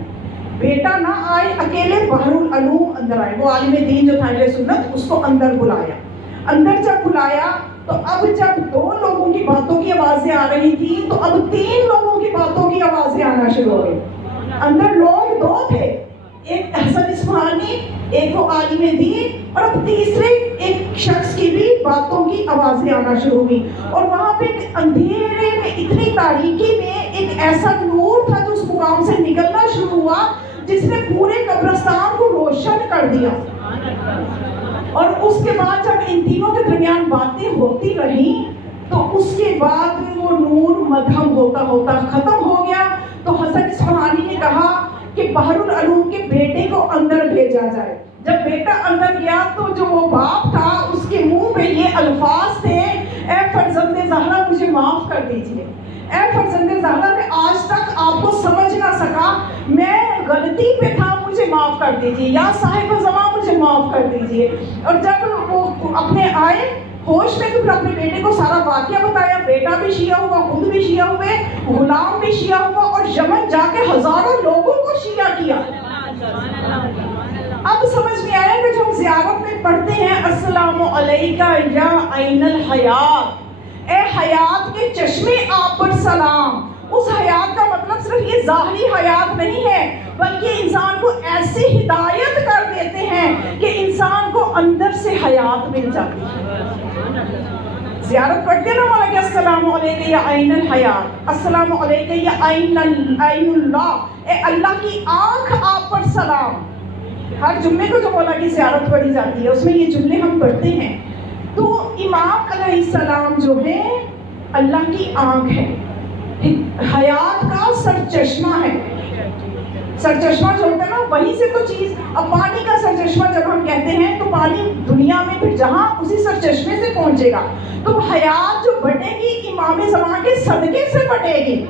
بیٹا نہ آئے, اکیلے بحر العلوم اندر آئے. وہ عالم دین جو تھا اہل سنت, اس کو اندر بلایا. اندر جب بلایا تو اب جب 2 لوگوں کی باتوں کی آوازیں آ رہی تھی تو اب 3 لوگوں کی باتوں کی آوازیں آنا شروع ہو گئی. اندر لوگ 2 تھے, ایک حسن اصفہانی, ایک وہ عالم دین, اور اب تیسرے ایک شخص کی بھی باتوں کی آوازیں آنا شروع ہوئی. اور وہاں پہ اندھیرے میں, اتنی تاریکی میں ایک ایسا نور تھا جو اس مقام سے نکلنا شروع ہوا جس نے پورے قبرستان کو روشن کر دیا. اور اس کے بعد جب ان تینوں کے درمیان باتیں ہوتی رہیں تو اس کے بعد وہ نور مدھم ہوتا ہوتا ختم ہو گیا. تو حسن اصفہانی نے کہا کہ بحر العلوم کے بیٹے کو اندر بھیجا جائے. جب بیٹا اندر گیا تو جو وہ باپ تھا اس کے منہ پہ یہ الفاظ تھے, اے فرزند زہرا مجھے معاف کر دیجئے. اے فرزند زہرا, میں آج تک آپ کو سمجھ نہ سکا, میں غلطی پہ تھا, مجھے معاف کر دیجئے. یا صاحب الزمان مجھے معاف کر دیجئے. اور جب وہ اپنے آئے ہوش میں تو پھر اپنے بیٹے کو سارا واقعہ بتایا. بیٹا بھی شیعہ ہوا, خود بھی شیعہ ہوئے, غلام بھی شیعہ ہوا, اور یمن جا کے ہزاروں لوگوں کو شیعہ کیا. اب سمجھ میں آیا کہ جو ہم زیارت میں پڑھتے ہیں السلام علیکہ یا عین الحیات, اے حیات کے چشمے آپ پر سلام. اس حیات کا مطلب صرف یہ ظاہری حیات نہیں ہے, بلکہ انسان کو ایسی ہدایت کر دیتے ہیں کہ انسان کو اندر سے حیات مل جاتی ہے. زیارت پڑھتے نا مولا کہ السلام علیکہ یا عین الحیات, السلام علیکہ یا عین اللہ, اے اللہ کی آنکھ آپ پر سلام. ہر جمعے کو جو مولا کی زیارت پڑھی جاتی ہے اس میں یہ جملے ہم پڑھتے ہیں. تو امام علیہ السلام جو ہے اللہ کی آنکھ ہے, حیات کا سرچشمہ ہے. سرچشمہ جو ہوتا ہے نا وہیں سے تو چیز. اب پانی کا سرچشمہ جب ہم کہتے ہیں تو پانی دنیا میں پھر جہاں اسی سرچشمے سے پہنچے گا. تو حیات جو بٹے گی امام زمان کے صدقے سے بٹے گی.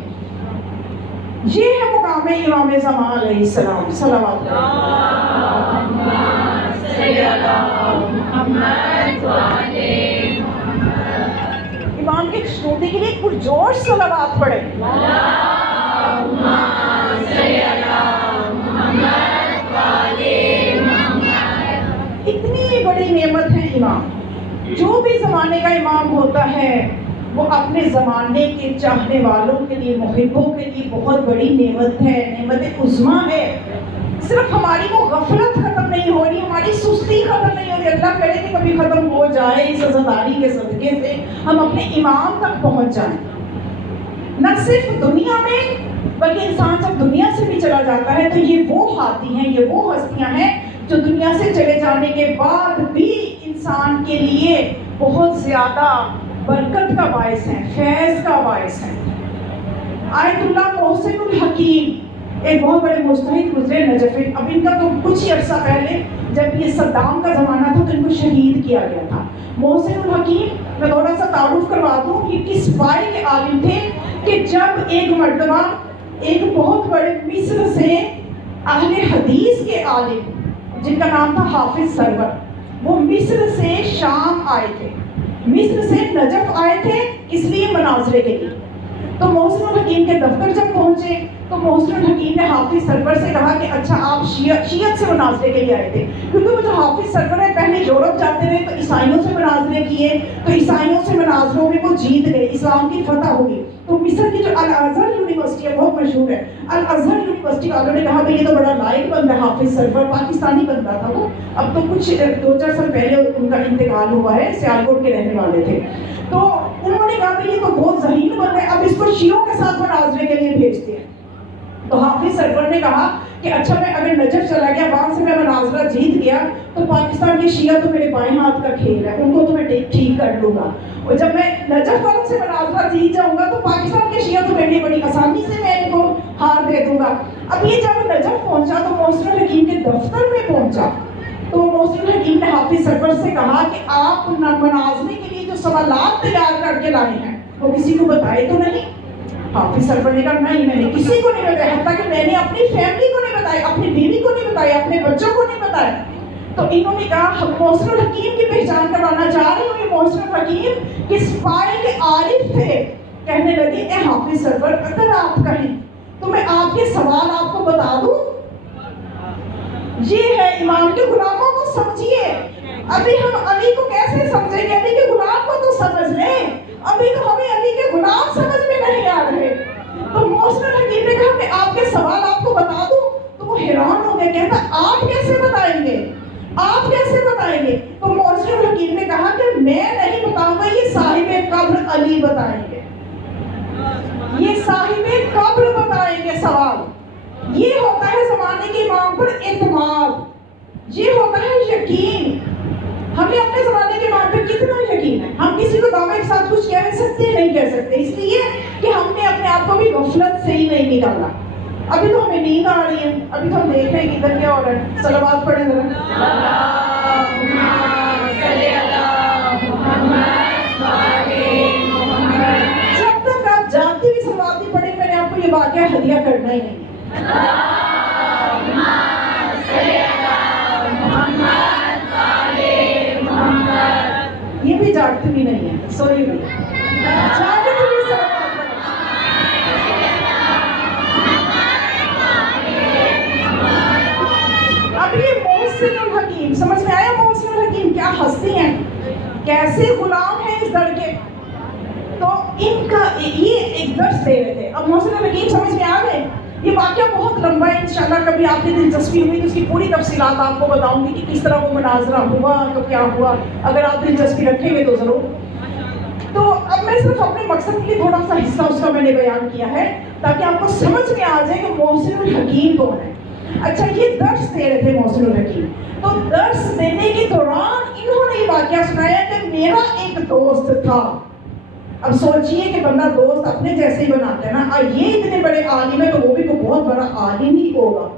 یہ ہے مقام امام زمان علیہ السلام. صلوات امام کے شنودے کے لیے پرجوش صلوات پڑھے. اتنی بڑی نعمت ہے امام. جو بھی زمانے کا امام ہوتا ہے وہ اپنے زمانے کے چاہنے والوں کے لیے, محبوں کے لیے بہت بڑی نعمت ہے, نعمت عظمیٰ ہے. صرف ہماری وہ غفلت ختم نہیں ہو رہی, ہماری سستی ختم نہیں ہو رہی. اللہ کرے کہ کبھی ختم ہو جائے, اس عزاداری کے صدقے سے ہم اپنے امام تک پہنچ جائیں. نہ صرف دنیا میں بلکہ انسان جب دنیا سے بھی چلا جاتا ہے تو یہ وہ ہاتھی ہیں, یہ وہ ہستیاں ہیں جو دنیا سے چلے جانے کے بعد بھی انسان کے لیے بہت زیادہ برکت کا باعث ہیں, فیض کا باعث ہیں. آیت اللہ محسن الحکیم ایک بہت بڑے مجتہد گزرے نجف. اب ان کا تو کچھ ہی عرصہ پہلے جب یہ صدام کا زمانہ تھا تو ان کو شہید کیا گیا تھا. محسن الحکیم, میں تھوڑا سا تعارف کروا دوں, یہ کس پائے کے عالم تھے کہ جب ایک مرتبہ ایک بہت بڑے مصر سے اہل حدیث کے عالم جن کا نام تھا حافظ سرور, وہ مصر سے شام آئے تھے, مصر سے نجف آئے تھے اس لیے مناظرے کے لیے. تو محسن الحکیم کے دفتر جب پہنچے تو محسن الحکیم نے حافظ سرور سے کہا کہ اچھا آپ شیعت سے مناظرے کے لیے آئے تھے، کیونکہ وہ جو حافظ سرور ہے پہلے یورپ جاتے رہے تو عیسائیوں سے مناظرے کیے، تو عیسائیوں سے مناظروں میں وہ جیت گئے، اسلام کی فتح ہوگی۔ تو مصر کی جو الازہر یونیورسٹی ہے بہت مشہور ہے، الازہر یونیورسٹی والوں نے کہا بھائی یہ تو بڑا لائق بندہ ہے حافظ سرور، پاکستانی بندہ تھا وہ، اب تو کچھ 2-4 سال پہلے ان کا انتقال ہوا ہے، سیالکوٹ کے رہنے والے تھے، تو انہوں نے کہا بھائی یہ تو بہت ذہین بندہ ہے، اب اس کو شیعوں کے ساتھ مناظرے کے لیے بھیجتے ہیں۔ تو حافظ سرور نے کہا کہ اچھا میں اگر نجف چلا گیا، وہاں سے میں مناظرہ جیت گیا تو پاکستان کے شیعہ تو میرے بائیں ہاتھ کا کھیل ہے، ان کو تو میں ٹھیک کر لوں گا، اور جب میں نجف والوں سے مناظرہ جیت جاؤں گا تو پاکستان کے شیعہ تو میرے لیے بڑی آسانی سے میں ان کو ہار دے دوں گا۔ اب یہ جب نجف پہنچا تو محسن الحکیم کے دفتر میں پہنچا، تو محسن الحکیم نے حافظ سرور سے کہا کہ آپ مناظرے کے لیے جو سوالات تیار کر کے لائے ہیں وہ کسی کو بتائے تو نہیں؟ حافظ سرور نے کہا نہیں میں نے کسی کو نہیں بتایا، حتیٰ کہ میں نے اپنی فیملی کو نہیں بتایا، اپنی بیوی کو نہیں بتایا، اپنے بچوں کو نہیں بتایا۔ تو انہوں نے کہا محسن الحکیم کی پہچان کروانا چاہ رہی ہوں، یہ محسن الحکیم کس پائے کے عارف تھے۔ کہنے لگے اے حافظ سرور اگر آپ کہیں تو میں آپ کے سوال آپ کو بتا دوں۔ یہ ہے امام کے غلاموں کو سمجھیے، ابھی ہم علی کو کیسے سمجھیں گے؟ علی کے غلام کو تو سمجھ لیں، ابھی تو ہمیں علی کے غلام سمجھ میں نہیں آ رہے۔ تو محسن الحکیم نے کہا کہ آپ کے سوال آپ کو بتا دوں، تو وہ حیران ہو گیا، کہتا آپ کیسے بتائیں گے، آپ کیسے بتائیں گے؟ تو محسن الحکیم نے کہا کہ میں نہیں بتاؤں گا، یہ صاحب قبر علی بتائیں گے، یہ صاحب قبر بتائیں گے سوال۔ یہ ہوتا ہے زمانے کے امام پر اعتماد، یہ ہوتا ہے یقین۔ ہمیں اپنے زمانے کے امام پر کتنا یقین ہے؟ ہم کسی کو دعوے کے ساتھ کچھ کہہ سکتے نہیں کہہ سکتے، اس لیے کہ ہم نے اپنے آپ کو بھی غفلت سے ہی نہیں نکالا۔ ابھی تو ہمیں نیند آ رہی ہے، ابھی تو ہم دیکھ رہے ہیں کہ ادھر کیا ہو رہا ہے۔ صلوات پڑھیں ذرا۔ جب تک آپ جانتے بھی صلوات نہیں پڑھیں، میں نے آپ کو یہ واقعہ ہدیہ کرنا ہی نہیں۔ یہ بھی جاگتے بھی نہیں ہے، سوری بھی جاگتے بھی صلوات پڑھیں۔ اب یہ محسن الحکیم سمجھ میں آیا؟ محسن الحکیم کیا ہستی ہیں، کیسے غلام ہیں اس در کے۔ تو ان کا یہ ایک درس دے رہے تھے۔ اب محسن الحکیم سمجھ میں آ گئے۔ یہ واقعہ بہت لمبا ہے، انشاءاللہ کبھی آپ کی دلچسپی ہوئی تو اس کی پوری تفصیلات آپ کو بتاؤں گی کہ کس طرح وہ مناظرہ ہوا تو کیا ہوا، اگر آپ دلچسپی رکھیں گے تو ضرور۔ تو اب میں صرف اپنے مقصد کے لیے تھوڑا سا حصہ اس کا میں نے بیان کیا ہے تاکہ آپ کو سمجھ میں آ جائے کہ محسن الحکیم کون ہے۔ اچھا یہ درس دے رہے تھے محسن الحکیم، تو درس دینے کے دوران انہوں نے یہ واقعہ سنایا کہ میرا ایک دوست تھا۔ اب سوچئے کہ بندہ دوست اپنے جیسے ہی بناتا ہے نا، یہ اتنے بڑے عالم ہے تو وہ بھی تو بہت بڑا عالم ہی ہوگا۔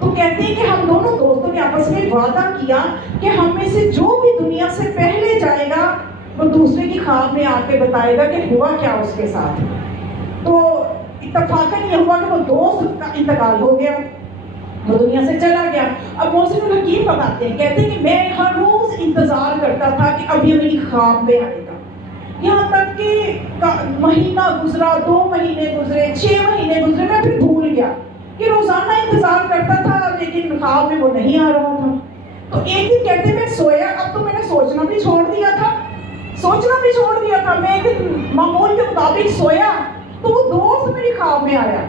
تو کہتے ہیں کہ ہم دونوں دوستوں نے آپس میں وعدہ کیا کہ ہم میں سے جو بھی دنیا سے پہلے جائے گا وہ دوسرے کی خواب میں آ کے بتائے گا کہ ہوا کیا اس کے ساتھ۔ تو اتفاقاً یہ ہوا کہ وہ دوست کا انتقال ہو گیا، وہ دنیا سے چلا گیا۔ اب محسن الحکیم بتاتے ہیں، کہتے ہیں کہ میں ہر روز انتظار کرتا تھا کہ اب یہ میری خواب میں آئے گا، یہاں تک کہ مہینہ گزرا، 2 مہینے گزرے، 6 مہینے گزرے، میں پھر بھول گیا کہ روزانہ انتظار کرتا تھا لیکن خواب میں وہ نہیں آ رہا تھا۔ تو ایک دن کہتے میں سویا، اب تو میں نے سوچنا بھی چھوڑ دیا تھا، میں ایک دن معمول کے مطابق سویا تو وہ دوست میری خواب میں آیا۔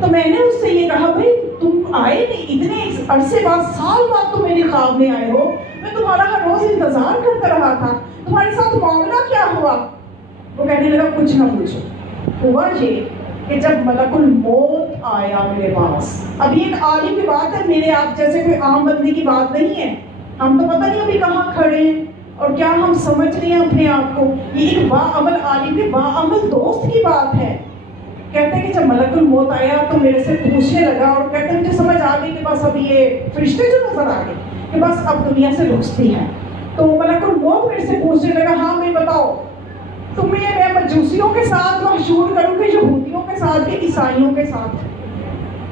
تو میں نے اس سے یہ کہا بھائی تم آئے نہیں، اتنے عرصے بعد، سال بعد تم میری خواب میں آئے ہو، میں تمہارا ہر روز انتظار کرتا رہا تھا، تمہارے ساتھ معاملہ کیا ہوا؟ وہ کہنے لگا کچھ نہ پوچھو، ہوا یہ کہ جب ملک الموت آیا میرے پاس، اب یہ ایک عالم کی بات ہے، میرے آپ جیسے کوئی عام بندی کی بات نہیں ہے، ہم تو پتہ نہیں ابھی کہاں کھڑے ہیں اور کیا ہم سمجھ رہے ہیں اپنے آپ کو، یہ ایک باعمل عالم کے باعمل دوست کی بات ہے۔ کہتے ہیں کہ جب ملک الموت آیا تو میرے سے پوچھنے لگا اور کہتے ہیں مجھے سمجھ آ گئی کہ بس اب یہ فرشتے جو نظر آ گئے کہ بس اب دنیا سے رخصتی ہے۔ تو ملک الموت میرے سے پوچھنے لگا ہاں میں بتاؤ تمہیں میں مجوسیوں کے ساتھ محشور کروں کہ یہودیوں کے ساتھ کہ عیسائیوں کے ساتھ؟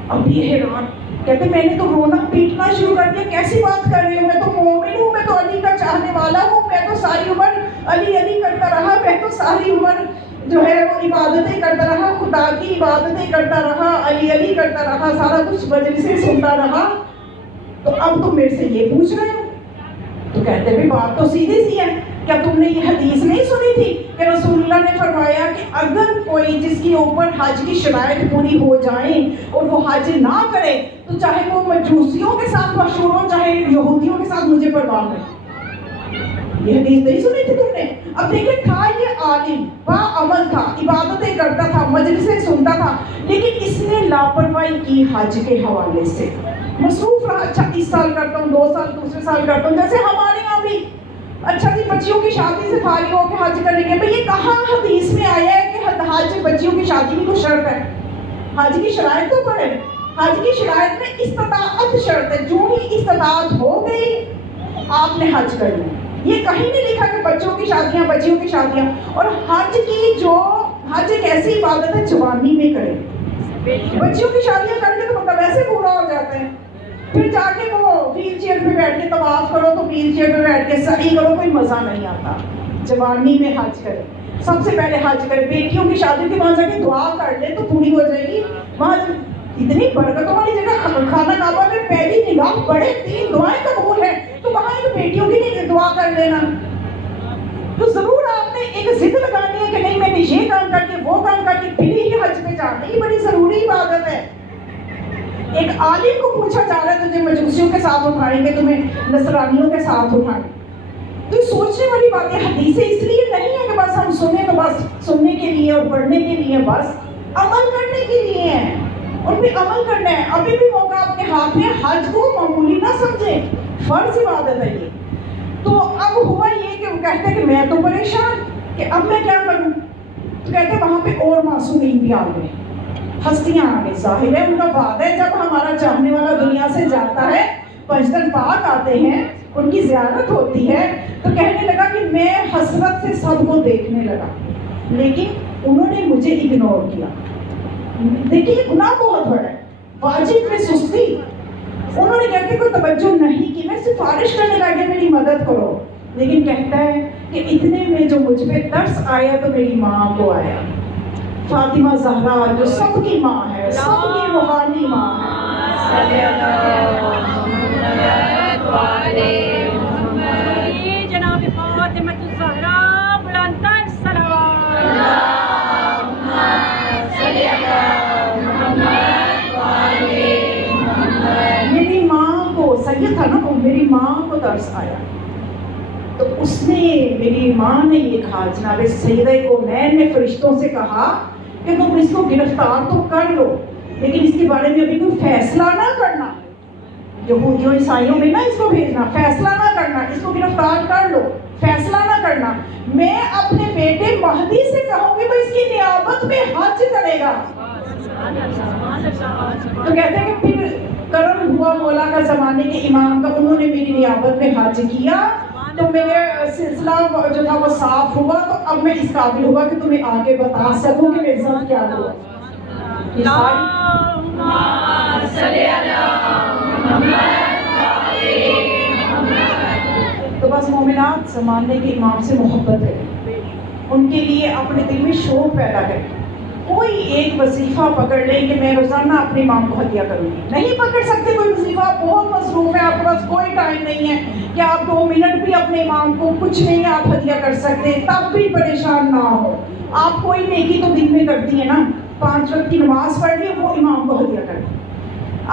اب یہ حیران، کہتے میں نے تو رونا پیٹنا شروع کر دیا، کیسی بات کر رہی ہوں، میں تو مومن ہوں، میں تو علی کا چاہنے والا ہوں، میں تو ساری عمر علی علی کرتا رہا، میں تو ساری عمر جو ہے وہ عبادتیں کرتا رہا، خدا کی عبادتیں کرتا رہا، علی علی کرتا رہا، سارا کچھ مجلس سے سنتا رہا، تو اب تم میرے سے یہ پوچھ رہے ہو؟ تو کہتے بھی بات تو سیدھی سی ہے، کیا تم نے یہ حدیث نہیں سنی تھی کہ رسول اللہ نے فرمایا کہ اگر کوئی جس کے اوپر حج کی شرائط پوری ہو جائیں اور وہ حج نہ کرے تو چاہے وہ مجوسیوں کے ساتھ مشہور ہو، چاہے یہودیوں کے ساتھ مجھے پرواہ نہیں۔ یہ حدیث نہیں سنی تھی تم نے؟ اب دیکھیں، تھا یہ عالم، باعمل تھا، عبادتیں کرتا تھا، مجلسیں سنتا تھا، لیکن اس نے لاپرواہی کی حج کے حوالے سے، مصروف رہا۔ اچھا 30 سال کرتا ہوں، 2 سال، دوسرے سال کرتا ہوں، جیسے ہمارے یہاں بھی اچھا جی بچیوں کی شادی سے فارغ ہو کے حج کریں گے۔ بھئی یہ کہاں حدیث میں آیا ہے کہ حج بچیوں کی شادی کی کوئی شرط ہے؟ حج کی شرائط تو پڑھے، حج کی شرائط میں استطاعت شرط ہے، جو ہی استطاعت ہو گئی آپ نے حج کر لیا۔ یہ کہیں نہیں لکھا کہ بچوں کی شادیاں، بچیوں کی شادیاں۔ اور حج ایک ایسی عبادت ہے جوانی میں کریں۔ بچیوں کی شادیاں کر کے تو مطلب ویسے پورا ہو جاتے ہیں، پھر جا کے وہ ویل چیئر پہ بیٹھ کے طواف کرو تو ویل چیئر پہ بیٹھ کے سعی کرو، کوئی مزہ نہیں آتا۔ جوانی میں حج کریں، سب سے پہلے حج کریں۔ بیٹیوں کی شادی کے وہاں جا کے دعا کر لیں تو پوری ہو جائے گی۔ وہاں اتنی برکتوں والی جگہ، خانہ کعبہ میں پہلی نگاہ بڑے 3 دعائیں قبول ہیں، تو وہاں ایک بیٹیوں کی نہیں دعا کر لینا؟ تو ضرور آپ نے ایک ضد لگانی ہے کہ نہیں میں نے یہ کام کر کے وہ کام کر کے پھر ہی حج پہ جانا۔ یہ بڑی ضروری عبادت ہے۔ ایک عالم کو پوچھا جا رہا ہے تجھے مجوسیوں کے ساتھ اٹھائیں گے، تمہیں نصرانیوں کے ساتھ اٹھائیں گے؟ تو سوچنے والی بات ہے۔ حدیثیں اس لیے نہیں ہے کہ بس ہم سنیں تو بس سننے کے لیے اور پڑھنے کے لیے، بس عمل کرنے کے لیے ہیں، اور بھی عمل کرنا ہے۔ ابھی بھی موقع آپ کے ہاتھ میں، حج کو معمولی نہ سمجھیں، فرض عبادت ہے یہ۔ تو اب ہوا یہ کہ وہ کہتے ہیں کہ میں تو پریشان کہ اب میں کیا کروں؟ تو کہتے ہیں وہاں پہ اور معصومین بھی آ گئے، ہستیاں آ گئی۔ ظاہر ہے ان کا وعدہ ہے، جب ہمارا چاہنے والا دنیا سے جاتا ہے، پنجتن پاک آتے ہیں، ان کی زیارت ہوتی ہے، تو کہنے لگا کہ میں حسرت سے سب کو دیکھنے لگا، لیکن انہوں نے مجھے اگنور کیا۔ دیکھیے گناہ بہت بڑا ہے، واجب میں سستی۔ انہوں نے کہتے کوئی توجہ نہیں کی، میں سفارش کرنے لگے میری مدد کرو، لیکن کہتا ہے کہ اتنے میں جو مجھ پہ ترس آیا تو میری ماں کو آیا، فاطمہ زہرا جو سب کی ماں ہے، سب کی روحانی ماں ہے۔ جناب فاطمہ الزہرا بلندتر صلوات۔ میری ماں کو، سید تھا نا وہ، میری ماں کو ترس آیا، تو اس نے، میری ماں نے یہ کہا، جناب سیدہ کونین نے فرشتوں سے کہا کہ تم اس کو گرفتار تو کر لو، لیکن اس کے بارے میں ابھی کوئی فیصلہ نہ کرنا، یہودیوں عیسائیوں میں نہ اس کو بھیجنا، فیصلہ نہ کرنا، اس کو گرفتار کر لو، فیصلہ نہ کرنا، میں اپنے بیٹے مہدی سے کہوں گی وہ اس کی نیابت میں حج کرے گا۔ تو کہتے ہیں کہ پھر کرم ہوا مولا کا، زمانے کے امام کا، انہوں نے میری نیابت میں حج کیا، تو میرے سلسلہ جو تھا وہ صاف ہوا، تو اب میں اس قابل ہوا کہ تمہیں آگے بتا سکوں کہ میرے ساتھ کیا ہوا۔ تو بس مومنات زمانے کے امام سے محبت ہے، ان کے لیے اپنے دل میں شوق پیدا ہے۔ کوئی ایک وظیفہ پکڑ لیں کہ میں روزانہ اپنے امام کو ہدیہ کروں گی، نہیں پکڑ سکتے کوئی وظیفہ، بہت مصروف ہے، آپ کے پاس کوئی ٹائم نہیں ہے کہ آپ 2 منٹ بھی اپنے امام کو، کچھ نہیں آپ ہدیہ کر سکتے، تب بھی پریشان نہ ہو۔ آپ کوئی نیکی تو دن میں کرتی ہے نا، 5 وقت کی نماز پڑھ لی، وہ امام کو ہدیہ کر دی۔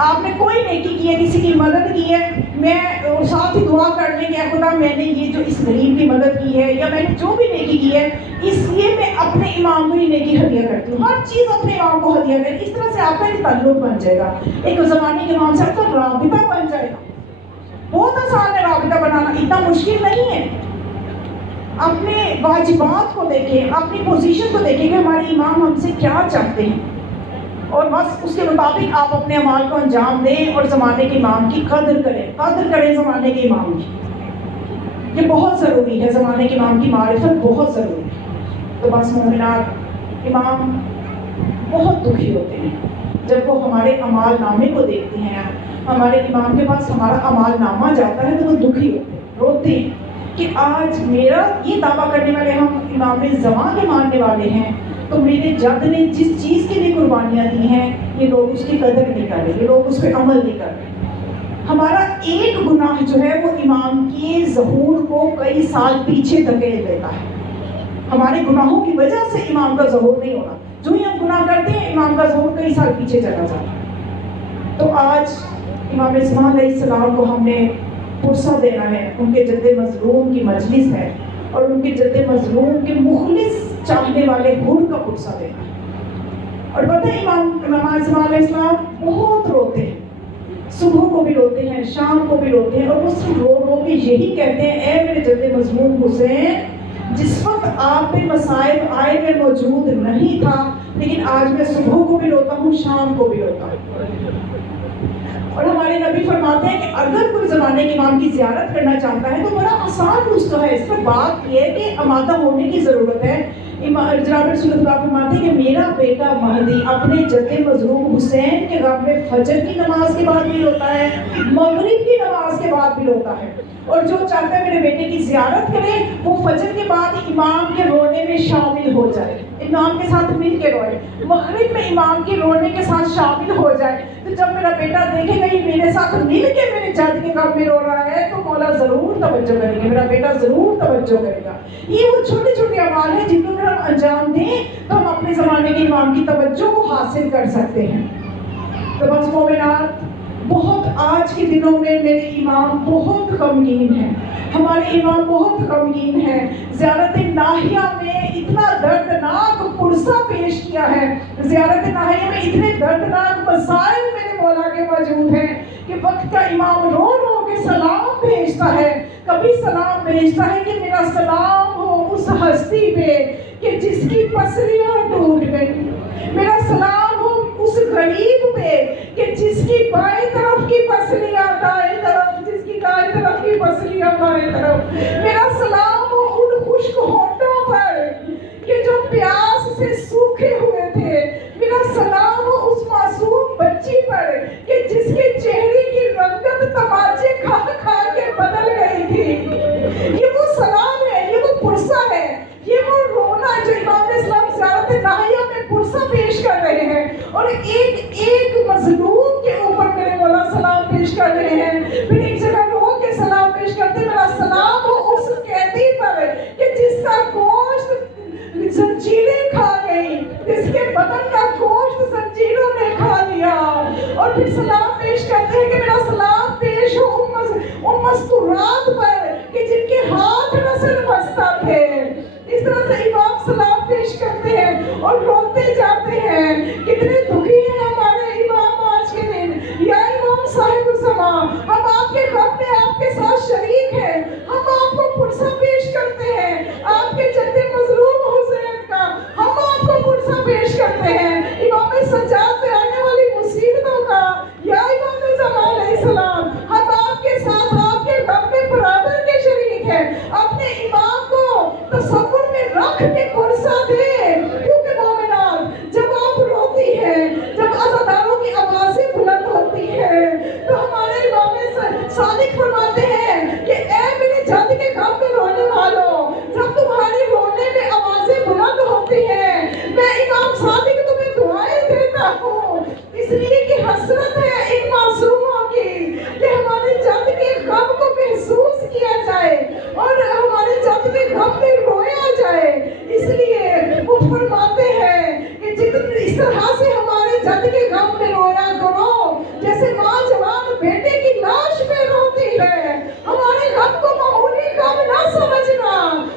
آپ نے کوئی نیکی کی ہے، کسی کی مدد کی ہے، میں ساتھ ہی دعا کر لیں کہ اے خدا میں نے یہ جو اس غریب کی مدد کی ہے، یا میں نے جو بھی نیکی کی ہے، اس لیے میں اپنے امام کو یہ نیکی ہدیہ کرتی ہوں۔ ہر چیز اپنے امام کو ہدیہ کریں، اس طرح سے آپ کا ایک تعلق بن جائے گا، ایک زمانے کے امام سے آپ کا رابطہ بن جائے گا۔ بہت آسان ہے رابطہ بنانا، اتنا مشکل نہیں ہے۔ اپنے واجبات کو دیکھیں، اپنی پوزیشن کو دیکھیں کہ ہمارے امام ہم سے کیا چاہتے ہیں، اور بس اس کے مطابق آپ اپنے اعمال کو انجام دیں، اور زمانے کے امام کی قدر کریں زمانے کے امام کی۔ یہ بہت ضروری ہے، زمانے کے امام کی معرفت بہت ضروری ہے۔ تو بس مومنات، امام بہت دکھی ہوتے ہیں جب وہ ہمارے اعمال نامے کو دیکھتے ہیں، ہمارے امام کے پاس ہمارا اعمال نامہ جاتا ہے تو وہ دکھی ہوتے ہیں، روتے ہیں کہ آج میرا یہ دعویٰ کرنے والے ہم امام زمان کے ماننے والے ہیں، تو میرے جد نے جس چیز کے لیے قربانیاں دی ہیں یہ لوگ اس کی قدر نہیں کر رہے، یہ لوگ اس پہ عمل نہیں کر رہے۔ ہمارا ایک گناہ جو ہے وہ امام کے ظہور کو کئی سال پیچھے دھکیل دیتا ہے۔ ہمارے گناہوں کی وجہ سے امام کا ظہور نہیں ہونا، جو ہی ہم گناہ کرتے ہیں امام کا ظہور کئی سال پیچھے چلا جاتا ہے۔ تو آج امام اسماعیل علیہ السلام کو ہم نے پرسہ دینا ہے، ان کے جد مظلوم کی مجلس ہے اور ان کے جد مظلوم کے مخلص چاہنے والے حور کا پرسہ دینا ہے۔ اور پتہ ہے امام اسماعیل علیہ السلام بہت روتے ہیں، صبح کو بھی روتے ہیں، شام کو بھی روتے ہیں، اور وہ صرف رو رو کے یہی کہتے ہیں اے میرے جد مظلوم حسین، جس وقت آپ پہ مصائب آئے میں موجود نہیں تھا، لیکن آج میں صبح کو بھی روتا ہوں، شام کو بھی روتا ہوں۔ اور ہمارے نبی فرماتے ہیں کہ اگر کوئی زمانے کے امام کی زیارت کرنا چاہتا ہے تو بڑا آسان نسخہ ہے، اس پر بات یہ ہے کہ آمادہ ہونے کی ضرورت ہے۔ جناب رسول اللہ فرماتے ہیں کہ میرا بیٹا مہدی اپنے جد مظلوم حسین کے غم میں فجر کی نماز کے بعد بھی روتا ہے، مغرب کی نماز کے بعد بھی روتا ہے، اور جو چاہتا ہے میرے بیٹے کی زیارت کرے وہ فجر کے بعد امام کے رونے میں شامل ہو جائے، امام کے ساتھ مل کے روئے، مغرب میں امام کے رونے کے ساتھ شامل ہو جائے۔ تو جب میرا بیٹا دیکھے گا یہ میرے ساتھ مل کے میرے جد کے غم میں رو رہا ہے تو مولا ضرور توجہ کریں گے، میرا بیٹا ضرور توجہ کرے گا۔ یہ وہ چھوٹے چھوٹے اعمال ہیں جن کو اگر ہم انجام دیں تو ہم اپنے زمانے کے امام کی توجہ کو حاصل کر سکتے ہیں۔ تو بس مومنات، بہت آج کے دنوں میں میرے امام بہت غمگین ہیں، ہمارے امام بہت غمگین ہیں۔ زیارت ناہیہ میں اتنا دردناک پرسہ پیش کیا ہے، زیارت ناہیہ میں اتنے دردناک مسائل میرے مولا کے موجود ہیں کہ وقت کا امام رو رو کے سلام بھیجتا ہے، کبھی سلام بھیجتا ہے کہ میرا سلام ہو اس ہستی پہ کہ جس کی پسلیاں ٹوٹ گئی، میرا سلام ہو اس غریب پہ کہ جس کی بائیں طرف کی پسلیاں دائیں طرف، جس کی دائیں طرف کی پسلیاں بائیں طرف، میرا سلام ہو ان خشک ہونٹوں پر کہ جو پیاس سے سوکھے ہوئے تھے، میرا سلام ہو اس معصوم بچی پر کہ جس کے چہرے کی رنگت تماچے کھا کھا کے بدل گئی تھی۔ یہ وہ سلام ہے، یہ وہ پرسہ ہے، یہ وہ رونا جو امام اسلام زیارت ناہیہ میں پرسہ پیش کر رہے ہیں، اور ایک ایک مظلوم کے اوپر میرے مولا سلام پیش کر رہے ہیں۔ پھر ایک جگہ رو کے سلام پیش کرتے ہیں، میرا سلام ہو اس قیدی پر کہ جس کا گوشت زنجیریں کھا گئی، جس کے بدن کا گوشت زنجیروں نے کھا لیا۔ اور پھر سلام پیش کرتے ہیں کہ میرا سلام پیش ہو ان مستورات پر کہ جن کے ہاتھ نسل بستہ تھے۔ اس طرح سے امام سلام پیش کرتے ہیں اور روتے جاتے ہیں۔ کتنے دکھی ہیں ہمارے امام آج کے دن۔ یا امام صاحب الزمان، ہم آپ کے غم میں آپ کے ساتھ شریک ہیں، ہم آپ کو پرسہ پیش کرتے ہیں، آپ کے جد مظلوم حسین کا ہم آپ کو پرسہ پیش کرتے ہیں، امام سجاد پہ آنے والی مصیبتوں کا۔ یا امام زمان علیہ السلام، ہم آپ کے ساتھ آپ کے غم میں برابر کے شریک ہیں، اپنے امام کو تصور میں رکھ کے پرسہ دے، کیونکہ مومنات جب آپ روتی ہیں، جب عزاداروں کی آوازیں بلند ہوتی ہیں تو ہمارے امام صادق فرماتے ہیں کہ اے میرے جد کے غم میں رونے والوں، جب تمہاری رونے میں آوازیں بلند ہوتی ہیں میں امام صادق تمہیں دعائیں دیتا ہوں، اس لیے کہ حسرت ہے ان معصوموں کی کہ ہمارے جد کے غم کو محسوس کیا جائے اور ہمارے جد کے غم میں رویا جائے۔ اس لیے وہ فرماتے ہیں کہ اس طرح سے ہمارے جد کے غم میں رویا کرو جیسے ماں جوان بیٹے کی لاش پہ روتی ہے۔ ہمارے غم کو معمولی غم نہ سمجھنا،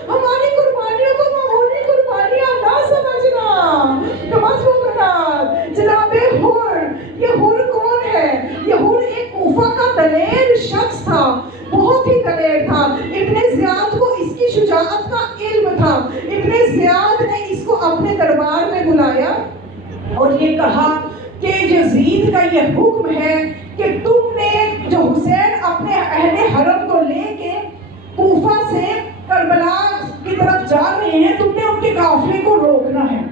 ہماری قربانیوں کو معمولی قربانیاں نہ سمجھنا۔ تو بس وہ جناب حور، یہ حور کون ہے؟ یہ حور ایک کوفہ کا دلیر شخص تھا، بہت ہی دلیر تھا۔ ابن زیاد کو اس کی شجاعت کا علم تھا، ابن زیاد نے اس کو اپنے دربار میں بلایا اور یہ کہا کہ یزید کا یہ حکم ہے کہ تم نے جو حسین اپنے اہل حرم کو لے کے کوفہ سے کربلا کی طرف جا رہے ہیں، تم نے ان کے قافلے کو روکنا ہے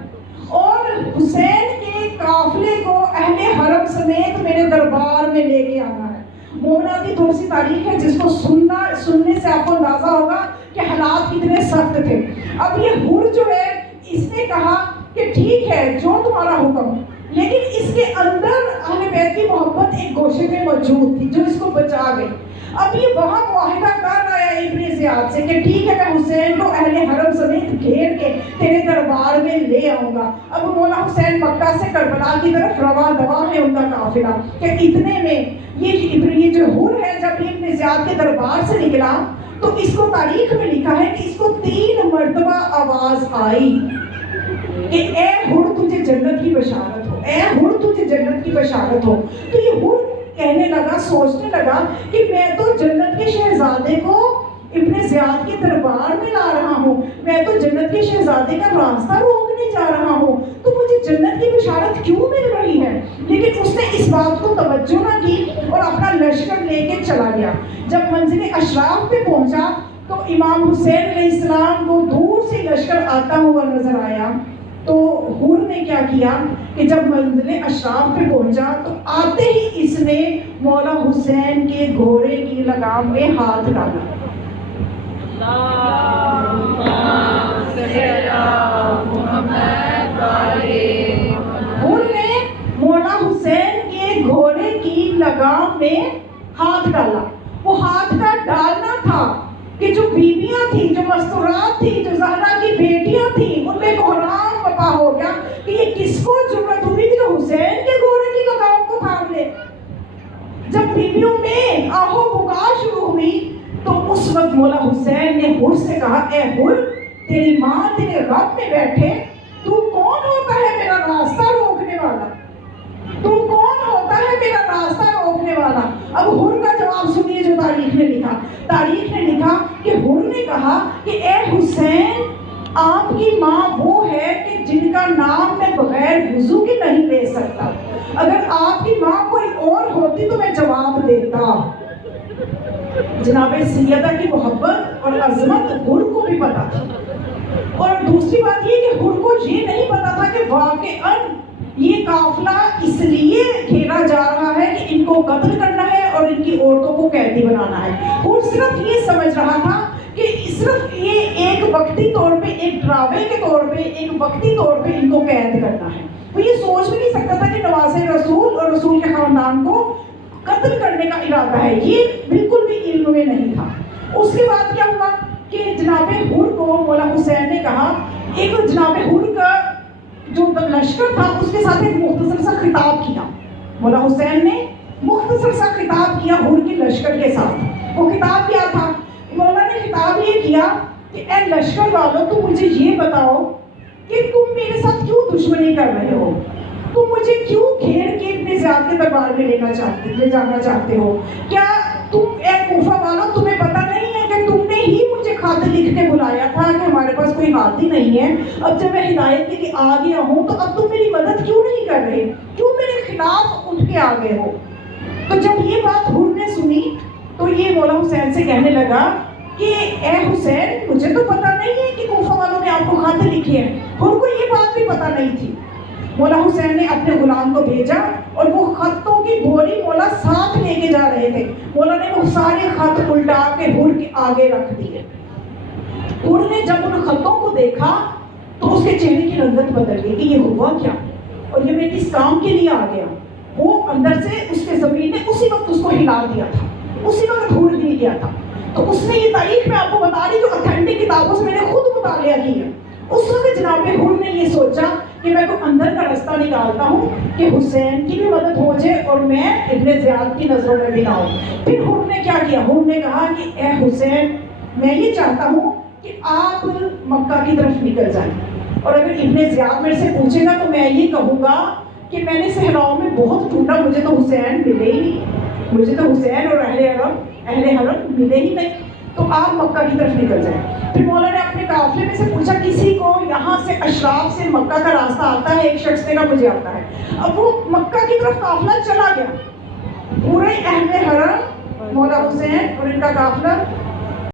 اور حسین کے قافلے کو اہل حرم سمیت میرے دربار میں لے کے آنا ہے۔ مومنات کی تھوڑی سی تاریخ ہے جس کو سننے سے آپ کو اندازہ ہوگا کہ حالات کتنے سخت تھے۔ اب یہ حور جو ہے اس نے کہا کہ ٹھیک ہے جو تمہارا حکم، لیکن اس کے اندر اہل بیت کی محبت ایک گوشے میں موجود تھی جو اس کو بچا گئی۔ اب یہ وہاں معاہدہ کر رہا ہے ابن زیاد سے کہ ٹھیک ہے میں حسین کو اہل حرم سمیت گھیر کے تیرے دربار میں لے آؤں گا۔ اب مولا حسین مکہ سے کربلا کی طرف رواں دواں ہے ان کا قافلہ، کہ اتنے میں یہ جو حر ہے جب یہ ابن زیاد کے دربار سے نکلا تو اس کو تاریخ میں لکھا ہے کہ اس کو 3 مرتبہ آواز آئی کہ اے حر تجھے جنت کی بشارت ہو، اے حر تجھے جنت کی بشارت ہو۔ تو یہ حر کہنے لگا، سوچنے لگا کہ میں تو جنت کے شہزادے کو ابن زیاد کے دربار میں لا رہا ہوں، میں تو جنت کے شہزادے کا راستہ روکنے جا رہا ہوں، تو مجھے جنت کی بشارت کیوں مل رہی ہے؟ لیکن اس نے اس بات کو توجہ نہ کی اور اپنا لشکر لے کے چلا گیا۔ جب منزل اشراف پہ پہنچا تو امام حسین علیہ السلام کو دور سے لشکر آتا ہوا نظر آیا۔ تو حور نے کیا کیا کہ جب منزل اشراف پہ پہنچا تو آتے ہی اس نے مولا حسین کے گھوڑے کی لگام میں ہاتھ ڈالا۔ حور نے مولا حسین کے گھوڑے کی لگام میں ہاتھ ڈالا۔ وہ ہاتھ کا ڈالنا تھا کہ جو بیویاں تھیں، جو مستورات تھیں، جو زہرا کی بیٹیاں تھیں، ان میں کوہرام پپا ہو گیا کہ یہ کس کو ضرورت ہوئی کہ حسین کے گھوڑے کی لگام کو تھام لے۔ جب بیویوں میں آہو پکار شروع ہوئی تو اس وقت مولا حسین نے حر سے کہا، اے حر تیری ماں تیرے رب میں بیٹھے، تو کون ہوتا ہے میرا راستہ روکنے والا؟ تو کون ہوتا ہے میرا راستہ روکنے والا؟ اب حر کا جواب سنیے جو تاریخ نے لکھا۔ تاریخ نے لکھا کہ حر نے کہا کہ اے حسین، آپ کی ماں وہ ہے کہ جن کا نام میں بغیر وضو کے نہیں لے سکتا، اگر آپ کی ماں کوئی اور ہوتی تو میں جواب دیتا۔ جناب سیدہ کی محبت اور عظمت حر کو بھی پتا تھا، اور دوسری بات یہ کہ حر کو یہ نہیں پتا تھا کہ واقعاً یہ قافلہ اس لیے گھیرا جا رہا ہے کہ ان کو قتل کرنا ہے اور ان کی عورتوں کو قیدی بنانا ہے۔ حر صرف یہ سمجھ رہا تھا کہ صرف یہ ایک وقتی طور پہ، ایک ڈراوے کے طور پہ، ایک وقتی طور پہ ان کو قید کرنا ہے۔ وہ یہ سوچ بھی نہیں سکتا تھا کہ نواز رسول اور رسول کے خاندان کو قتل کرنے کا ارادہ ہے، یہ بالکل بھی علم میں نہیں تھا۔ اس کے بعد کیا ہوا کہ جناب حر کو مولا حسین نے کہا، ایک جناب حر کا جو لشکر تھا اس کے ساتھ ایک مختصر سا خطاب کیا۔ مولا حسین نے مختصر سا خطاب کیا حر کے لشکر کے ساتھ۔ وہ خطاب کیا تھا؟ مولا نے خطاب یہ کیا کہ اے لشکر والوں، تم مجھے یہ بتاؤ کہ تم میرے ساتھ کیوں دشمنی کر رہے ہو؟ تم مجھے کیوں گھیر کے ابن زیاد کے دربار میں لے جانا چاہتے ہو؟ کیا تم اے کوفہ والوں تمہیں پتہ نہیں ہے کہ تم نے ہی مجھے خط لکھ کے بلایا تھا کہ ہمارے پاس کوئی قاضی نہیں ہے، اب جب میں ہدایت کے لیے آ گیا ہوں تو اب تم میری مدد کیوں نہیں کر رہے؟ کیوں میرے خلاف اٹھ کے آ گئے ہو؟ تو جب یہ بات حر نے سنی تو یہ مولا حسین سے کہنے لگا کہ اے حسین، مجھے تو پتہ نہیں ہے کہ کوفہ والوں نے آپ کو خط لکھے ہیں۔ حر کو یہ بات بھی پتہ نہیں تھی۔ مولا حسین نے اپنے غلام کو بھیجا اور وہ خطوں کی بوری مولا ساتھ لے کے جا رہے تھے۔ مولا نے وہ سارے خط الٹا کے حر کے آگے رکھ دیے۔ حر نے جب ان خطوں کو دیکھا تو اس کے چہرے کی رنگت بدل گئی کہ یہ ہوا کیا اور یہ میں کس کام کے لیے آ گیا۔ وہ اندر سے اس کے ضمیر نے اسی وقت اس کو ہلا دیا تھا، اسی وقت حر ہل گیا تھا۔ تو اس نے یہ تاریخ میں آپ کو بتا رہی جو اتھینٹک کتابوں سے میں نے خود مطالعہ کی ہے، اس وقت جناب حر نے یہ سوچا کہ میں کوئی اندر کا رستہ نکالتا ہوں کہ حسین کی بھی مدد ہو جائے اور میں ابن زیاد کی نظروں میں بھی نہ ہوں۔ پھر حر نے کیا کیا؟ حر نے کہا کہ اے حسین، میں یہ چاہتا ہوں کہ آپ مکہ کی طرف نکل جائیں، اور اگر ابن زیاد میرے سے پوچھے گا تو میں یہ کہوں گا کہ میں نے صحراؤں میں بہت ڈھونڈا، مجھے تو حسین ملے ہی نہیں، مجھے تو حسین اور اہل حرم ملے ہی نہیں، تو آپ مکہ کی طرف نکل جائیں۔ پھر مولا نے اپنے قافلے میں سے پوچھا کسی کو یہاں سے اشراف سے مکہ کا راستہ آتا ہے؟ ایک شخص نے کہا مجھے آتا ہے۔ اب وہ مکہ کی طرف قافلہ چلا گیا، پورے اہل حرم، مولا حسین اور ان کا قافلہ